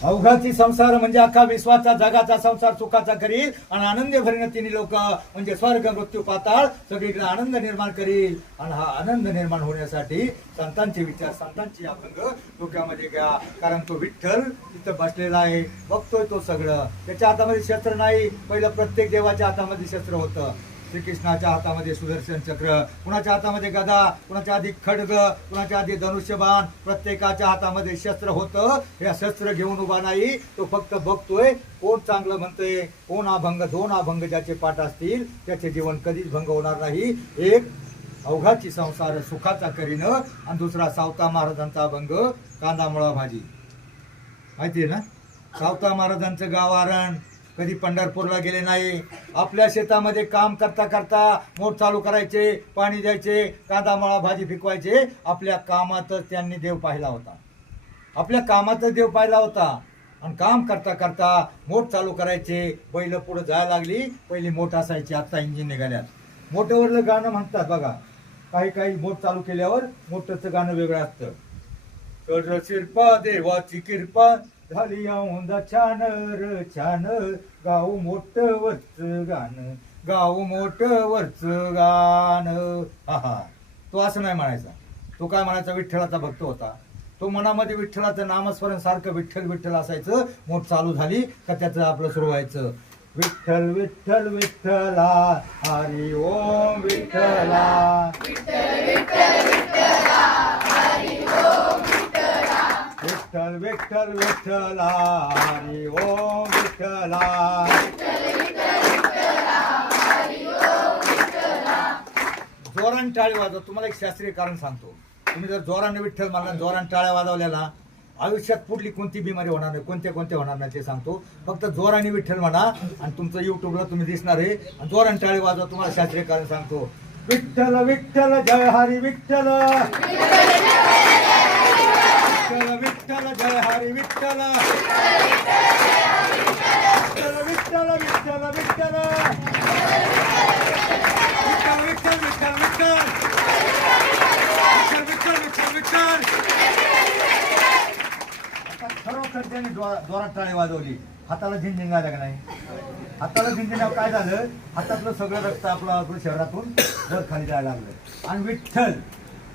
अवघाची संसार म्हणजे अख्खा विश्वाचा जगाचा संसार सुखाचा करील आणि आनंद भरीन तिन्ही लोक, म्हणजे स्वर्ग मृत्यू पाताळ सगळीकडे आनंद निर्माण करील. आणि हा आनंद निर्माण होण्यासाठी संतांचे विचार, संतांची अभंग डोक्यामध्ये घ्या. कारण तो विठ्ठल तिथं बसलेला आहे, बघतोय तो सगळं. त्याच्या हातामध्ये शस्त्र नाही, पहिलं प्रत्येक देवाच्या हातामध्ये शस्त्र होतं. श्रीकृष्णाच्या हातामध्ये सुदर्शन चक्र, कुणाच्या हातामध्ये गदा, कुणाच्या आधी खड्ग, कुणाच्या आधी धनुष्यबाण, प्रत्येकाच्या हातामध्ये शस्त्र होतं. हे शस्त्र घेऊन उभा नाही, तो फक्त बघतोय कोण चांगलं म्हणतोय, कोण अभंग. 2 अभंग ज्याचे पाठ असतील त्याचे जीवन कधीच भंग होणार नाही. एक अवघाची संसार सुखाचा करीन आणि दुसरा सावता महाराजांचा अभंग कांदा मुळा भाजी. माहिती आहे ना, सावता महाराजांचं गाव आरण, कधी पंढरपूरला गेले नाही. आपल्या शेतामध्ये काम करता करता मोठ चालू करायचे, पाणी द्यायचे, कांदा मळा भाजी पिकवायचे. आपल्या कामातच त्यांनी देव पाहिला होता. आपल्या कामातच देव पाहिला होता. आणि काम करता करता मोठ चालू करायचे. बैल पुढे जायला लागली. पहिली मोठ असायची, आता इंजिन निघाल्यात. मोठवरलं गाणं म्हणतात बघा. काही काही मोठ चालू केल्यावर मोठचं गाणं वेगळं असतं. तर शिरपा देवाची कृपा झाली औंदा छान र छान, गाव मोठ वरच गाणं, गाव मोठ वरच गाणं. हा हा, तो असं नाही म्हणायचा. तो काय म्हणायचा, विठ्ठलाचा भक्त होता. तो मनामध्ये विठ्ठलाचं नामस्मरण सारखं विठ्ठल विठ्ठल असायचं. मोठ चालू झाली का त्याचं आपलं सुरू व्हायचं. विठ्ठल विठ्ठल विठ्ठला हरी ओम विठ्ठला, विठ्ठल विठ्ठल विठ्ठला हरी ओम विठ्ठला. जोरान टाळी वाजव. तुम्हाला एक शास्त्रीय कारण सांगतो. तुम्ही जर जोराने विठ्ठल म्हणला, जोरान टाळ्या वाजवल्या ना, आयुष्यात कुठली कोणती बिमारी होणार नाही, कोणते होणार नाही ते सांगतो. फक्त जोराने विठ्ठल म्हणा आणि तुमचं युट्यूबला तुम्ही दिसणार आहे. आणि जोराने टाळी वाजवा. तुम्हाला शास्त्रीय कारण सांगतो. विठ्ठल विठ्ठल जय हरी विठ्ठल, विठ्ठल विठ्ठल जय हरी विठ्ठल, विठ्ठल विठ्ठल विठ्ठल विठ्ठल, विठ्ठल विठ्ठल विठ्ठल विठ्ठल विठ्ठल विठ्ठल. खरोखर त्याने जोरात टाळी वाजवली. हाताला झिंझिंग आल्या का नाही? हाताला झिंझिंग काय झालं, हातातलं सगळं रक्त आपलं शहरातून वर खाली जायला लागलं. आणि विठ्ठल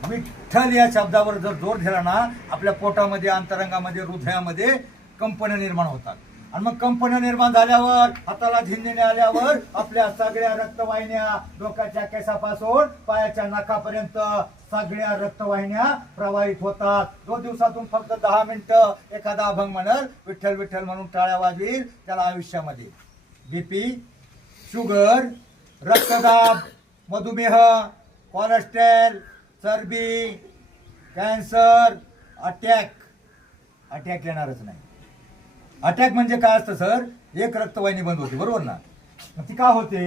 विठ्ठल या शब्दावर जर जोर दिला ना, आपल्या पोटामध्ये, अंतरंगामध्ये, हृदयामध्ये कंपन्या निर्माण होतात. आणि मग कंपन्या निर्माण झाल्यावर, हाताला झिंझिने आल्यावर आपल्या सगळ्या रक्तवाहिन्या, डोक्याच्या केसापासून पायाच्या नाकापर्यंत सगळ्या रक्तवाहिन्या प्रवाहित होतात. 2 दिवसातून फक्त 10 मिनिटं एखादा अभंग म्हणल, विठ्ठल विठ्ठल म्हणून टाळ्या वाजवील, त्याला आयुष्यामध्ये बीपी, शुगर, रक्तदाब, मधुमेह, कोलेस्ट्रॉल, चरबी, कॅन्सर, अटॅक येणारच नाही. अटॅक म्हणजे काय असतं सर, एक रक्तवाहिनी बंद होते, बरोबर ना? मग ती का होते?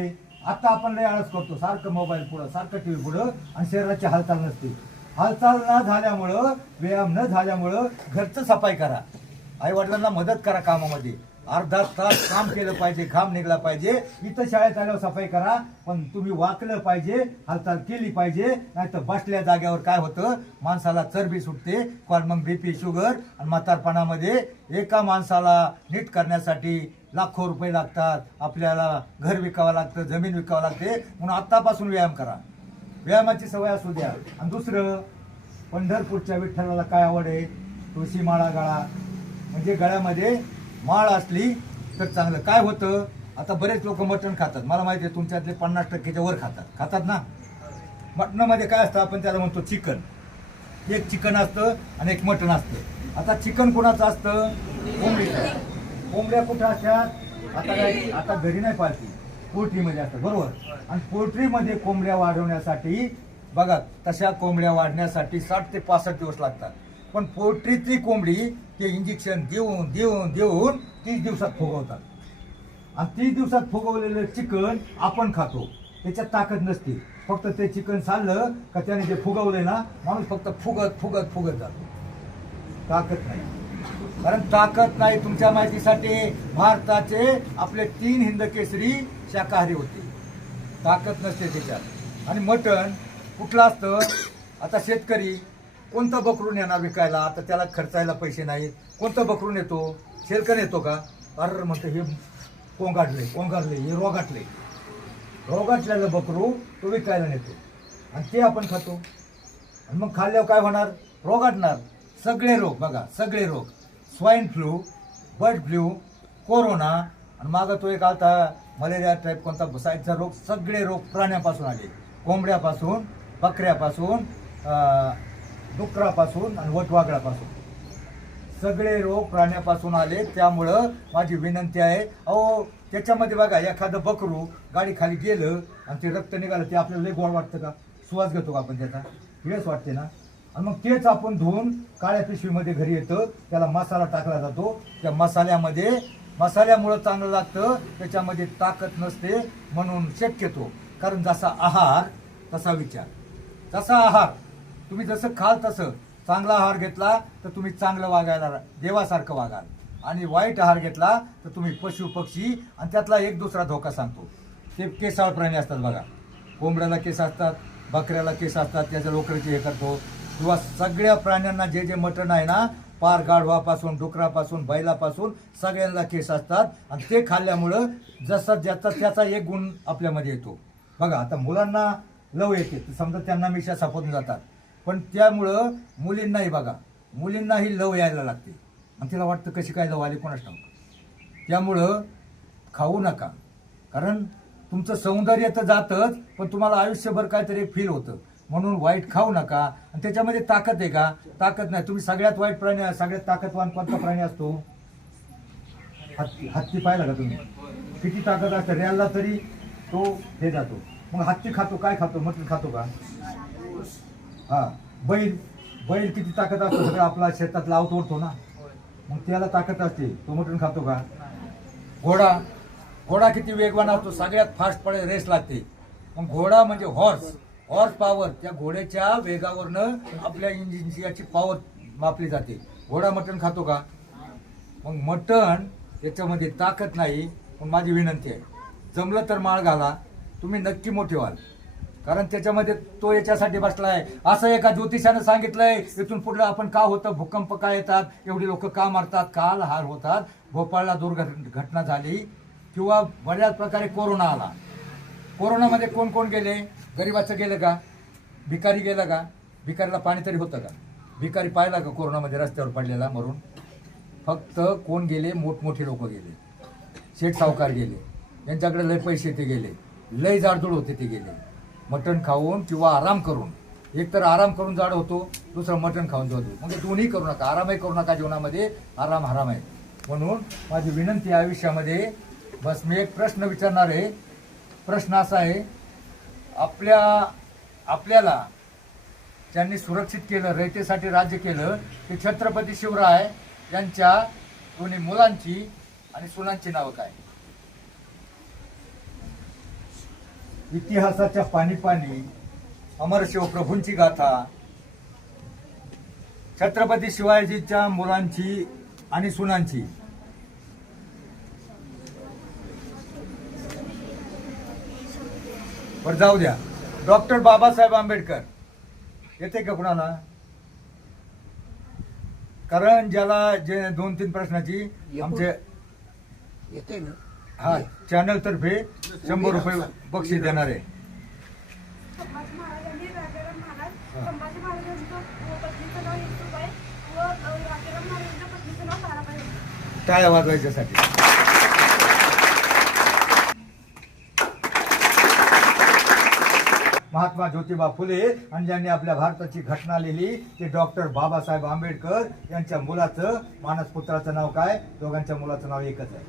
आता आपण लय आळस करतो, सारखं मोबाईल पुढं, सारखं टीव्ही पुढं, आणि शरीराची हालचाल नसते. हालचाल न झाल्यामुळं, व्यायाम न झाल्यामुळं घरचं सफाई करा. आई वडिलांना मदत करा कामामध्ये. अर्धा तास काम केलं पाहिजे, घाम निघला पाहिजे. इथं शाळेत आल्यावर सफाई करा, पण तुम्ही वाकलं पाहिजे, हालचाल केली पाहिजे. नाही तर बसल्या जाग्यावर काय होतं, माणसाला चरबी सुटते, मग बीपी, शुगर. आणि म्हातारपणामध्ये एका माणसाला नीट करण्यासाठी लाखो रुपये लागतात. आपल्याला घर विकावं लागतं, जमीन विकावं लागते. म्हणून आत्तापासून व्यायाम करा, व्यायामाची सवय असू द्या. आणि दुसरं, पंढरपूरच्या विठ्ठलाला काय आवड आहे? तुळशी माळा गळा. म्हणजे गळ्यामध्ये माळ असली तर चांगलं. काय होतं, आता बरेच लोक मटण खातात, मला माहिती आहे तुमच्यातले 50%च्या वर खातात ना. मटणामध्ये काय असतं, आपण त्याला म्हणतो चिकन. एक चिकन असतं आणि एक मटण असतं. आता चिकन कोणाचं असतं? कोंबडीचं. कोंबड्या कुठं असतात? आता घरी नाही पाळती, पोल्ट्रीमध्ये असतात, बरोबर. आणि पोल्ट्रीमध्ये कोंबड्या वाढवण्यासाठी बघा, तशा कोंबड्या वाढण्यासाठी 60 ते 65 दिवस लागतात. पण पोल्ट्रीतली कोंबडी ते इंजेक्शन देऊन देऊन देऊन 30 दिवसात फुगवतात. आणि 30 दिवसात फुगवलेलं चिकन आपण खातो, त्याच्यात ताकद नसते. फक्त ते चिकन चाललं का त्याने जे फुगवलंय ना, माणूस फक्त फुगत फुगत फुगत जातो. ताकद नाही. कारण ताकद नाही. तुमच्या माहितीसाठी भारताचे आपले 3 हिंद केसरी शाकाहारी होते. ताकद नसते त्याच्यात. आणि मटण कुठलं असतं? आता शेतकरी कोणतं बकरून येणार विकायला? आता त्याला खर्चायला पैसे नाहीत. कोणतं बकरून येतो? शेलकन येतो का? अरे म्हणतो हे कोंगाटले, हे रोगाटलेलं बकरू तो विकायला नेतो, आणि ते आपण खातो. आणि मग खाल्ल्यावर काय होणार? रोगाटणार. सगळे रोग बघा, सगळे रोग, swine flu, bird flu, corona, आणि मागं तो एक आता मलेरिया टाईप कोणता साईडचा रोग. सगळे रोग प्राण्यापासून आले. कोंबड्यापासून, बकऱ्यापासून, डुकरापासून आणि वटवागळापासून सगळे रोग प्राण्यापासून आले. त्यामुळं माझी विनंती आहे, अहो त्याच्यामध्ये बघा, एखादं बकरू गाडी खाली गेलं आणि ते रक्त निघालं, ते आपल्याला लय गोड वाटतं का? सुवास घेतो का आपण त्याचा? हेच वाटते ना. आणि मग तेच आपण धुवून काळ्या पिशवीमध्ये घरी येतं, त्याला मसाला टाकला जातो. त्या मसाल्यामध्ये मसाल्यामुळं चांगलं लागतं, त्याच्यामध्ये ताकद नसते म्हणून शक्यतो. कारण जसा आहार तसा विचार. तसा आहार तुम्ही जसं खाल तसं. चांगला आहार घेतला तर तुम्ही चांगलं वागायला देवासारखं वागाल, आणि वाईट आहार घेतला तर तुम्ही पशु पक्षी. आणि त्यातला एक दुसरा धोका सांगतो, ते केसाळ प्राणी असतात बघा. कोंबड्याला केस असतात, बकऱ्याला केस असतात, त्याच्या लोकरीचे हे करतो. किंवा सगळ्या प्राण्यांना जे जे मटण आहे ना, पार गाढवापासून डुकरापासून बैलापासून सगळ्यांना केस असतात. आणि ते खाल्ल्यामुळं जसं ज्याचा त्याचा एक गुण आपल्यामध्ये येतो बघा. आता मुलांना लव येते, समजा त्यांना मिशा सापडून जातात, पण त्यामुळं मुलींनाही बघा, मुलींनाही लव यायला लागते. आणि तिला वाटतं कशी काय लव आली कोणाच ठाऊक. त्यामुळं खाऊ नका, कारण तुमचं सौंदर्य तर जातच, पण तुम्हाला आयुष्यभर काहीतरी फील होतं. म्हणून वाईट खाऊ नका. आणि त्याच्यामध्ये ताकद आहे का? ताकद नाही. तुम्ही सगळ्यात वाईट प्राणी, सगळ्यात ताकदवान कोणता प्राणी असतो? हत्ती. हत्ती पाहिला का तुम्ही? किती ताकद असते, रेलला तरी तो हे जातो. मग हत्ती खातो काय? खातो मटण खातो का? हा. बैल, बैल किती ताकद असतो, सगळं आपला शेतात लावत ओढतो ना, मग त्याला ताकद असते, तो मटण खातो का? घोडा, घोडा किती वेगवान असतो, सगळ्यात फास्ट पळे रेस लागते. मग घोडा म्हणजे हॉर्स पॉवर. त्या घोड्याच्या वेगावरनं आपल्या इंजिनची याची पॉवर मापली जाते. घोडा मटण खातो का? मग मटण त्याच्यामध्ये ताकद नाही. पण माझी विनंती आहे, जमलं तर माळ घाला, तुम्ही नक्की मोठे व्हाल. कारण त्याच्यामध्ये तो याच्यासाठी बसला आहे. असं एका ज्योतिषानं सांगितलंय, इथून पुढलं आपण का होतं, भूकंप का येतात, एवढी लोक का मरतात, काल हार होतात. भोपाळला दुर्घटना झाली, किंवा बऱ्याच प्रकारे कोरोना आला. कोरोनामध्ये कोण कोण गेले? गरीबाचं गेलं का? भिकारी गेला का? भिकारीला पाणी तरी होतं का? भिकारी पाहिला का कोरोनामध्ये रस्त्यावर पडलेला मरून? फक्त कोण गेले? मोठमोठे लोक गेले, शेठ सावकार गेले, यांच्याकडे लय पैसे ते गेले, लय जाडजूड होते ते गेले. मटण खाऊन किंवा आराम करून. एक तर आराम करून जाड होतो, दुसरं मटण खाऊन जातो. म्हणजे दोन्ही करू नका, आरामही करू नका. जीवनामध्ये आराम हराम आहे. म्हणून माझी विनंती आहे आयुष्यामध्ये, बस मी एक प्रश्न विचारणार आहे. प्रश्न असा आहे, आपल्याला ज्यांनी सुरक्षित केलं, रयतेसाठी राज्य केलं, ते छत्रपती शिवराय यांच्या दोन्ही मुलांची आणि सुनांची नावं काय? इतिहासाच्या पाणी पाणी अमर शिवप्रभूंची गाथा, छत्रपती शिवाजीच्या मुलांची आणि सुनांची. बरं जाऊ द्या. डॉक्टर बाबासाहेब आंबेडकर येते का कुणाला? कारण ज्याला जे 2-3 प्रश्नाची आमचे येते ना, हा चॅनल तर्फे 100 रुपये बक्षीस देणार आहे. संभाजी महाराजांनी राजाराम महाराज, संभाजी महाराजांचं पत्नीचं नाव येसूबाई व राजाराम महाराजांच्या पत्नीचं नाव ताराबाई होतं. टाळ्या वाजवायच्यासाठी. महात्मा ज्योतिबा फुले आणि ज्यांनी आपल्या भारताची घटना लिहिली ते डॉक्टर बाबासाहेब आंबेडकर यांच्या मुलाचं, मानस पुत्राचं नाव काय? दोघांच्या मुलाचं नाव एकच आहे.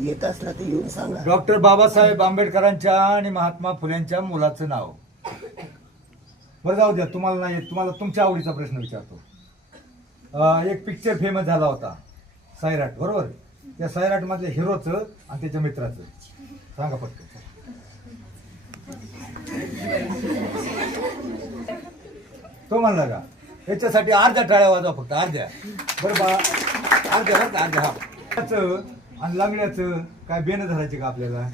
येत असला तर येऊन सांगा. डॉक्टर बाबासाहेब आंबेडकरांच्या आणि महात्मा फुलेंच्या मुलाचं नाव. बरं जाऊ द्या, तुम्हाला नाही येत, तुम्हाला तुमच्या आवडीचा प्रश्न विचारतो. एक पिक्चर फेमस झाला होता, सैराट, बरोबर? त्या सैराट मधल्या हिरोचं आणि त्याच्या मित्राचं सांगा पटकन. तो म्हणला का? याच्यासाठी अर्ध्या टाळ्या वाजवा, फक्त अर्ध्या. बरं बा, अर्ध्या. हा आणि लंगड्याचं काय बेन धरायचे का आपल्याला?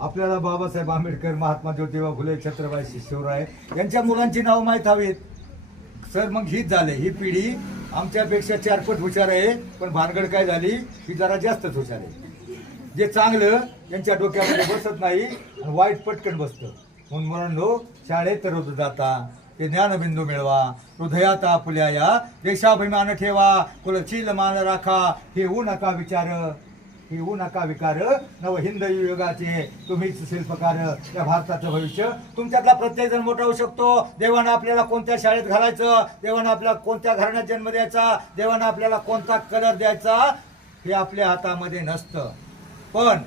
आपल्याला बाबासाहेब आंबेडकर, महात्मा ज्योतिबा फुले, छत्रपती शिवराय यांच्या मुलांची नाव माहीत हवीत सर. मग हीच झाले, ही पिढी आमच्यापेक्षा 4 पट हुशार आहे, पण भानगड काय झाली, ही जरा जास्तच हुशार आहे. जे चांगलं यांच्या डोक्यामध्ये बसत नाही आणि वाईट पटकन बसतं. म्हणून मुलांनो, शाळेत रोज जाता, ते ज्ञानबिंदू मिळवा, हृदयात आपुल्या या देशाभिमान ठेवा, कुलशील मान राखा, हेऊ नका विचार, हेऊ नका विकार, नव हिंद युगाचे तुम्हीच शिल्पकार. या भारताचं भविष्य तुमच्यातला प्रत्येक जण मोठा होऊ शकतो. देवानं आपल्याला कोणत्या शाळेत घालायचं, देवानं आपल्याला कोणत्या घराण्यात जन्म द्यायचा, देवानं आपल्याला कोणता कलर द्यायचा, हे आपल्या हातामध्ये नसतं. पण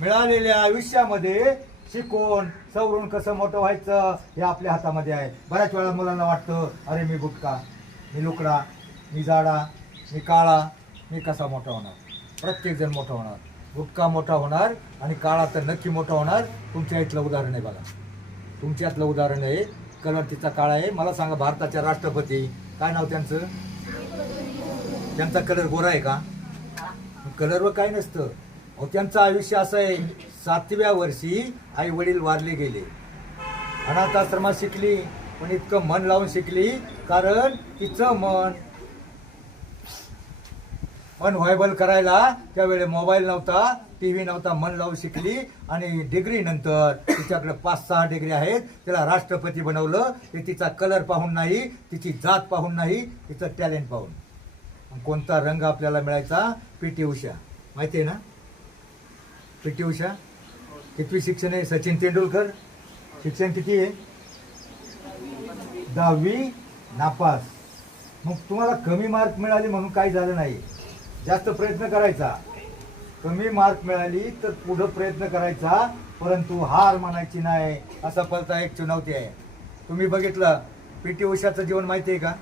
मिळालेल्या आयुष्यामध्ये शिकून सवरून कसं मोठं व्हायचं हे आपल्या हातामध्ये आहे. बऱ्याच वेळा मुलांना वाटतं अरे मी बुटका, मी लुकडा, मी जाडा, मी काळा, मी कसा मोठा होणार. प्रत्येकजण मोठा होणार. बुटका मोठा होणार आणि काळा तर नक्की मोठा होणार. तुमच्या इथलं उदाहरण आहे बघा, तुमच्यातलं उदाहरण आहे. कलर तिचा काळा आहे. मला सांगा भारताच्या राष्ट्रपती काय नाव त्यांचं? त्यांचा कलर गोरा आहे का? कलरवर काय नसतं. अहो त्यांचं आयुष्य असं आहे, 7व्या वर्षी आई वडील वारले गेले, अनाथ आश्रमात शिकली, पण इतकं मन लावून शिकली कारण तिचं मन व्हायबल करायला त्यावेळी मोबाईल नव्हता, टीव्ही नव्हता, मन लावून शिकली आणि डिग्री नंतर तिच्याकडे 5-6 डिग्री आहेत. तिला राष्ट्रपती बनवलं. ते तिचा कलर पाहून नाही, तिची जात पाहून नाही, तिचं टॅलेंट पाहून. कोणता रंग आपल्याला मिळायचा? पी.टी. उषा माहिती आहे ना? पी.टी. उषा कितवी शिक्षण आहे? सचिन तेंडुलकर शिक्षण किती आहे? 10वी नापास. मग तुम्हाला कमी मार्क मिळाले म्हणून काही झालं नाही, जास्त प्रयत्न करायचा. कमी मार्क मिळाली तर पुढं प्रयत्न करायचा, परंतु हार मानायची नाही. असफलता एक चुनौती आहे. तुम्ही बघितलं पी.टी. उषाचं जीवन माहिती आहे का?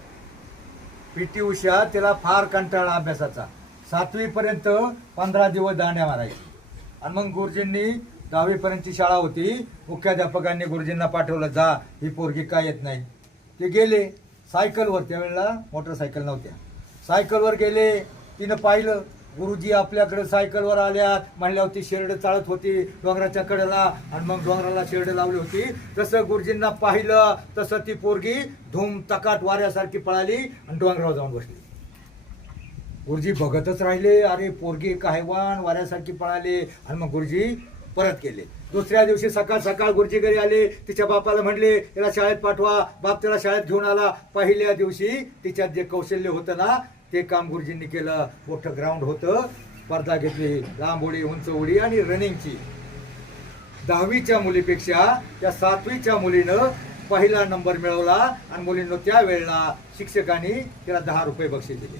पी.टी. उषा तिला फार कंटाळा अभ्यासाचा. 7वी पर्यंत 15 दिवस दांड्या मारायची आणि मग गुरुजींनी 10वी पर्यंतची शाळा होती, मुख्याध्यापकांनी गुरुजींना पाठवलं, जा ही पोरगी काय येत नाही. ते गेले सायकलवर, त्यावेळेला मोटरसायकल नव्हत्या, सायकलवर गेले. तिनं पाहिलं गुरुजी आपल्याकडे सायकलवर आल्यात, म्हणल्यावर ती शेरड चालत होती डोंगराच्या कडेला आणि मग डोंगराला शेरड लावली होती. जसं गुरुजींना पाहिलं तसं ती पोरगी धूम तकाट वाऱ्यासारखी पळाली आणि डोंगरावर जाऊन बसली. गुरुजी बघतच राहिले, अरे पोरगी कायवान वाऱ्यासारखी पळाली. आणि मग गुरुजी परत गेले. दुसऱ्या दिवशी सकाळ सकाळ गुरुजी घरी आले. तिच्या बापाला म्हणले तिला शाळेत पाठवा. बाप तिला शाळेत घेऊन आला. पहिल्या दिवशी तिच्यात जे कौशल्य होतं ना ते काम गुरुजींनी केलं. मोठं ग्राउंड होतं, स्पर्धा घेतली, लांब उडी, उंच उडी आणि रनिंगची. 10वीच्या मुलीपेक्षा त्या 7वीच्या मुलीनं पहिला नंबर मिळवला आणि मुलीनं त्यावेळेला शिक्षकांनी तिला 10 रुपये बक्षीस दिले.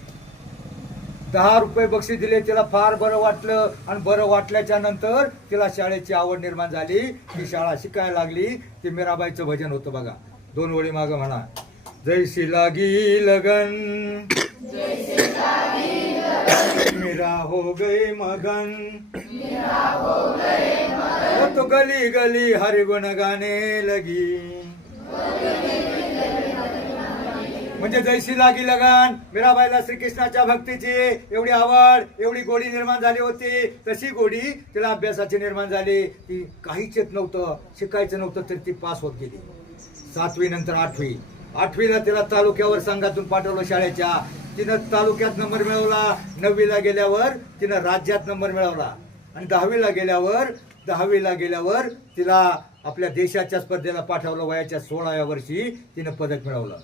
10 रुपये बक्षीस दिले. तिला फार बरं वाटलं आणि बरं वाटल्याच्या नंतर तिला शाळेची आवड निर्माण झाली. ती शाळा शिकायला लागली. ते मीराबाईचं भजन होतं बघा, 2 ओळी मागं म्हणा. जैसी लागी लगन मेरा हो गए मगन, वो तो गली गली हरि गुण गाने लगी. म्हणजे जैसी लागी लगन, मीराबाईला श्रीकृष्णाच्या भक्तीची एवढी आवड, एवढी गोडी निर्माण झाली होती. तशी गोडी तिला अभ्यासाची निर्माण झाली. ती काहीच येत नव्हतं, शिकायचं नव्हतं, तरी ती पास होत गेली. 7वी नंतर 8वी. 8वीला तिला तालुक्यावर संघातून पाठवलं शाळेच्या. तिनं तालुक्यात नंबर मिळवला. 9वीला गेल्यावर तिनं राज्यात नंबर मिळवला आणि 10वीला गेल्यावर तिला आपल्या देशाच्या स्पर्धेला पाठवलं. वयाच्या 16व्या वर्षी तिनं पदक मिळवलं.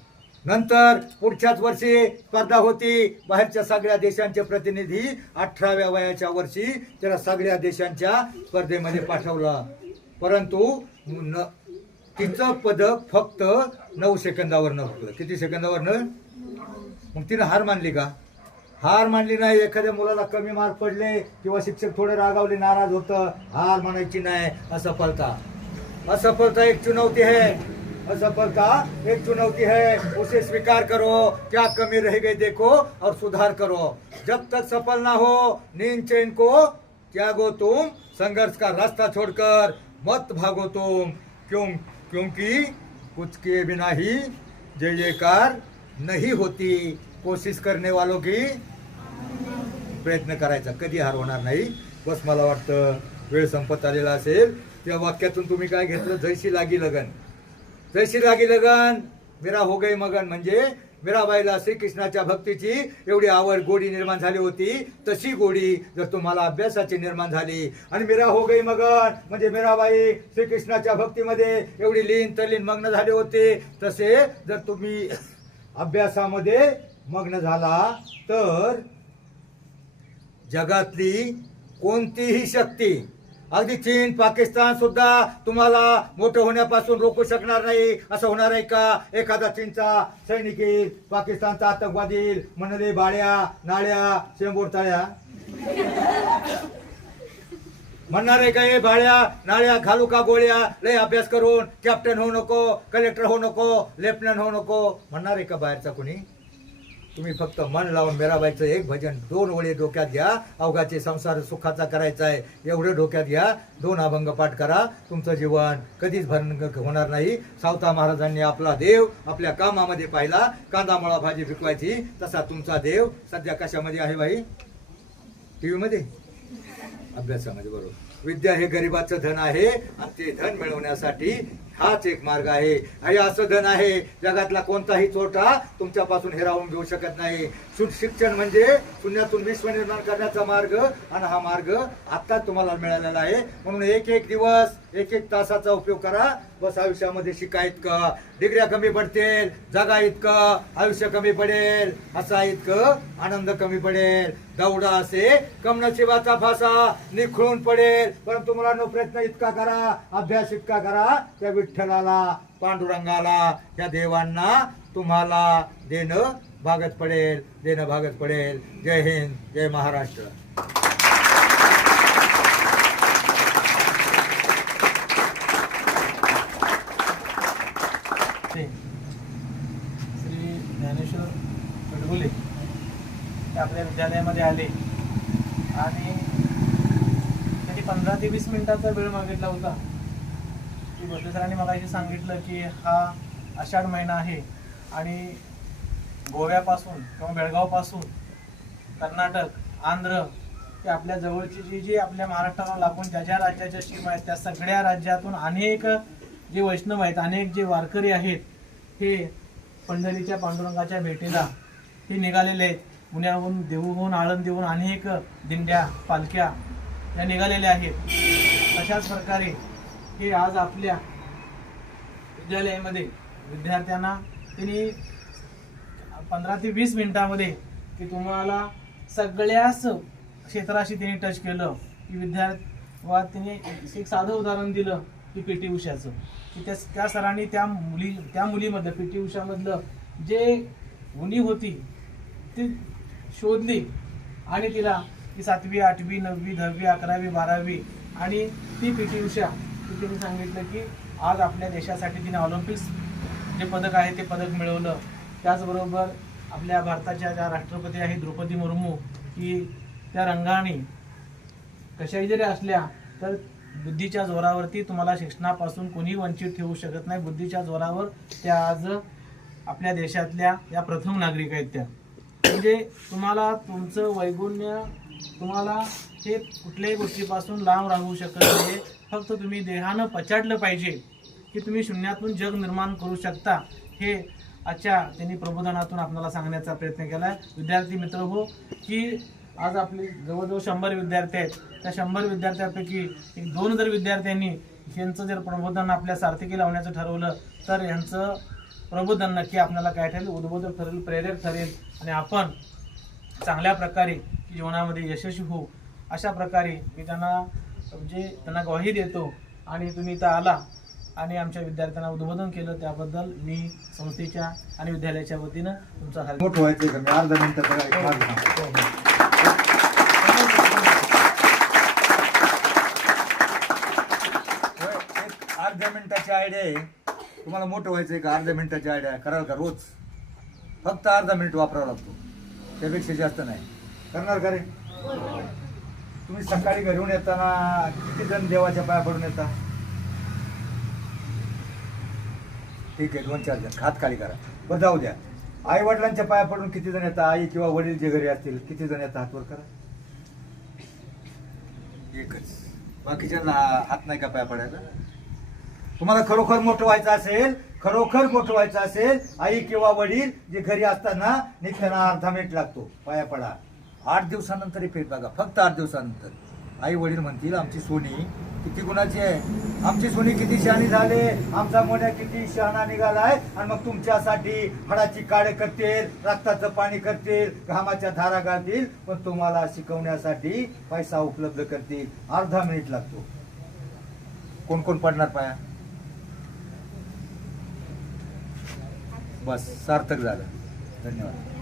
नंतर पुढच्याच वर्षी स्पर्धा होती, बाहेरच्या सगळ्या देशांचे प्रतिनिधी. 18व्या वयाच्या वर्षी तिला सगळ्या देशांच्या स्पर्धेमध्ये पाठवलं, परंतु तिचं पदक फक्त 9 सेकंदावर नव्हतं. किती सेकंदावर न? मग तिनं हार मानली का? हार मानली नाही. एखाद्या मुलाला कमी मार्क पडले किंवा शिक्षक थोडे रागावले, नाराज होतं, हार मानायची नाही. असफलता एक चुनौती है. असफलता एक चुनौती है, उसे स्वीकार करो. क्या कमी रह गई देखो और सुधार करो. जब तक सफल ना हो नींद चैन को त्यागो तुम, संघर्ष का रास्ता छोड़कर मत भागो तुम. क्योंकि कुछ किए बिना ही जय जयकार नहीं होती. कोशिश करने वालों की, प्रयत्न करायचा, कधी हार होणार नाही. बस मला वाटतं वेळ संपत आलेला असेल. त्या वाक्यातून तुम्ही काय घेतलं? जैसी लागी लगन. जैसी लागी लगन मेरा हो गई मगन. म्हणजे मीराबाईला श्रीकृष्णाच्या भक्तीची एवढी आवड, गोडी निर्माण झाली होती. तशी गोडी जर तुम्हाला अभ्यासाची निर्माण झाली आणि मीरा हो गई मगन म्हणजे मीराबाई श्रीकृष्णाच्या भक्तीमध्ये एवढी लीन तल्लीन मग्न झाले होते. तसे जर तुम्ही अभ्यासामध्ये मग्न झाला तर जगातली कोणतीही शक्ती, अगदी चीन, पाकिस्तान सुद्धा तुम्हाला मोठं होण्यापासून रोखू शकणार नाही. असं होणार आहे का? एखादा चीनचा सैनिक येईल, पाकिस्तानचा आतंकवादी येईल, म्हणले बाळ्या, नाळ्या, शेंबूर तळ्या. म्हणणार आहे का हे बाळ्या नाळ्या घालू का गोळ्या, लय अभ्यास करून कॅप्टन होऊ नको, कलेक्टर होऊ नको, लेफ्टनंट होऊ नको म्हणणार आहे का बाहेरचा कोणी? तुम्ही फक्त मन लावून मेराबाईचं एक भजन 2 ओळी डोक्यात घ्या, अवघाचे संसार सुखाचा करायचा आहे एवढं डोक्यात घ्या, 2 अभंग पाठ करा, तुमचं जीवन कधीच भरण होणार नाही. सावता महाराजांनी आपला देव आपल्या कामामध्ये पाहिला, कांदा मुळा भाजी विकवायची, तसा तुमचा देव सध्या कशामध्ये आहे बाई? टीव्ही मध्ये, अभ्यासामध्ये. बरोबर. विद्या हे गरिबाचं धन आहे आणि ते धन मिळवण्यासाठी हाच एक मार्ग आहे. हे असं धन आहे जगातला कोणताही चोरटा तुमच्यापासून हिरावून घेऊ शकत नाही. शिक्षण म्हणजे शून्यातून विश्व निर्माण करण्याचा मार्ग आणि हा मार्ग आता तुम्हाला मिळालेला आहे. म्हणून एक एक दिवस एक एक तासाचा उपयोग करा. बस आयुष्यामध्ये शिका इतकं, डिग्र्या कमी पडतील, जगा इतकं आयुष्य कमी पडेल, हसा इतकं आनंद कमी पडेल. दौडा असे कम नशिबाचा फासा निखळून पडेल, परंतु मुलांनो प्रयत्न इतका करा, अभ्यास इतका करा, त्या विठ्ठलाला पांडुरंगाला त्या देवांना तुम्हाला देणं भागत पडेल, देणं भागत पडेल. जय हिंद, जय महाराष्ट्र. श्री ज्ञानेश्वर गडगुले ते आपल्या विद्यालयामध्ये आले आणि त्यांनी 15 ते 20 मिनिटाचा वेळ मागितला होता. की भोसले सरांनी मगाशी सांगितलं की हा आषाढ महिना आहे आणि गोव्यापासून किंवा बेळगावपासून कर्नाटक, आंध्र ते आपल्या जवळची जी आपल्या महाराष्ट्राला लागून ज्या ज्या राज्याच्या सीमा आहेत त्या सगळ्या राज्यातून अनेक जे वैष्णव आहेत, अनेक जे वारकरी आहेत, हे पंढरीच्या पांडुरंगाच्या भेटीला हे निघालेले आहेत. पुण्याहून, देहूहून, आळंदीहून अनेक दिंड्या, पालख्या या निघालेल्या आहेत. अशाच प्रकारे हे आज आपल्या विद्यालयामध्ये विद्यार्थ्यांना त्यांनी 15 ते 20 मिनिटामध्ये की तुम्हाला सगळ्याच क्षेत्राशी त्यांनी टच केलं. की त्यांनी एक साधं उदाहरण दिलं की पी.टी. उषाचं, की त्या सरांनी त्या मुलीमधलं पी.टी. उषामधलं जे गुणी होती ती शोधली आणि तिला ती 7वी, 8वी, 9वी, 10वी, 11वी, 12वी आणि ती पी.टी. उषा ती त्यांनी सांगितलं की आज आपल्या देशासाठी तिने ऑलिम्पिक्स जे पदक आहे ते पदक मिळवलं. त्याचबरोबर आपल्या भारताच्या ज्या राष्ट्रपती आहेत द्रौपदी मुर्मू की त्या रंगाने कशाही जरी असल्या तर बुद्धीच्या जोरावरती तुम्हाला शिक्षणापासून कोणी वंचित ठेवू शकत नाही. बुद्धीच्या जोरावर त्या आज आपल्या देशातल्या या प्रथम नागरिक आहेत. त्या म्हणजे तुम्हाला तुमचं वैगुण्य तुम्हाला हे कुठल्याही गोष्टीपासून लांब राहू शकत नाही. फक्त तुम्ही देहानं पछाडलं पाहिजे की तुम्ही शून्यातून जग निर्माण करू शकता. हे आजच्या त्यांनी प्रबोधनातून आपल्याला सांगण्याचा प्रयत्न केला आहे. विद्यार्थी मित्र हो, की आज आपले जवळजवळ 100 विद्यार्थी आहेत. त्या 100 विद्यार्थ्यांपैकी 1-2 जर विद्यार्थ्यांनी यांचं जर प्रबोधन आपल्या सार्थकी लावण्याचं ठरवलं तर यांचं प्रबोधन नक्की आपल्याला काय ठरेल, उद्बोधक ठरेल, प्रेरक ठरेल आणि आपण चांगल्या प्रकारे जीवनामध्ये यशस्वी होऊ. अशा प्रकारे मी त्यांना ग्वाही देतो. आणि तुम्ही इथं आला आणि आमच्या विद्यार्थ्यांना उद्बोधन केलं त्याबद्दल मी संस्थेच्या आणि विद्यालयाच्या वतीनं तुमचा मोठं व्हायचं का? मी अर्धा मिनिटाचा एक मार्ग सांगतो. एक अर्ध्या मिनिटाची आयडिया आहे. तुम्हाला मोठं व्हायचंय का? अर्ध्या मिनिटाची आयडिया कराल का? रोज फक्त अर्धा मिनिट वापरावा लागतो, त्यापेक्षा जास्त नाही. करणार का रे? तुम्ही सकाळी घरून येताना किती जण देवाच्या पाया पडून येता? ठीक आहे, 2-4 जण. हात खाली करा. बरं जाऊ द्या. आई वडिलांच्या पाया पडून किती जण येतात? आई किंवा वडील जे घरी असतील किती जण येतात? हातवर करा. एकच. बाकीच्यांना हात नाही का पाया पडायला? तुम्हाला खरोखर मोठं व्हायचं असेल, खरोखर मोठं व्हायचं असेल, आई किंवा वडील जे घरी असताना निघताना अर्धा मिनिट लागतो, पाया पडा. 8 दिवसानंतर इफेक्ट बघा, फक्त 8 दिवसानंतर. आई वडील म्हणतील आमची सोनी किती गुणाची आहे, आमची सोनी किती शहाणी झाले, आमचा मोठ्या किती शहाणा निघालाय. आणि मग तुमच्यासाठी हाडाची काळे करतील, रक्ताचं पाणी करतील, घामाच्या धारा गाळतील, पण तुम्हाला शिकवण्यासाठी पैसा उपलब्ध करतील. अर्धा मिनिट लागतो. कोण कोण पडणार पाया? बस, सार्थक झालं. धन्यवाद.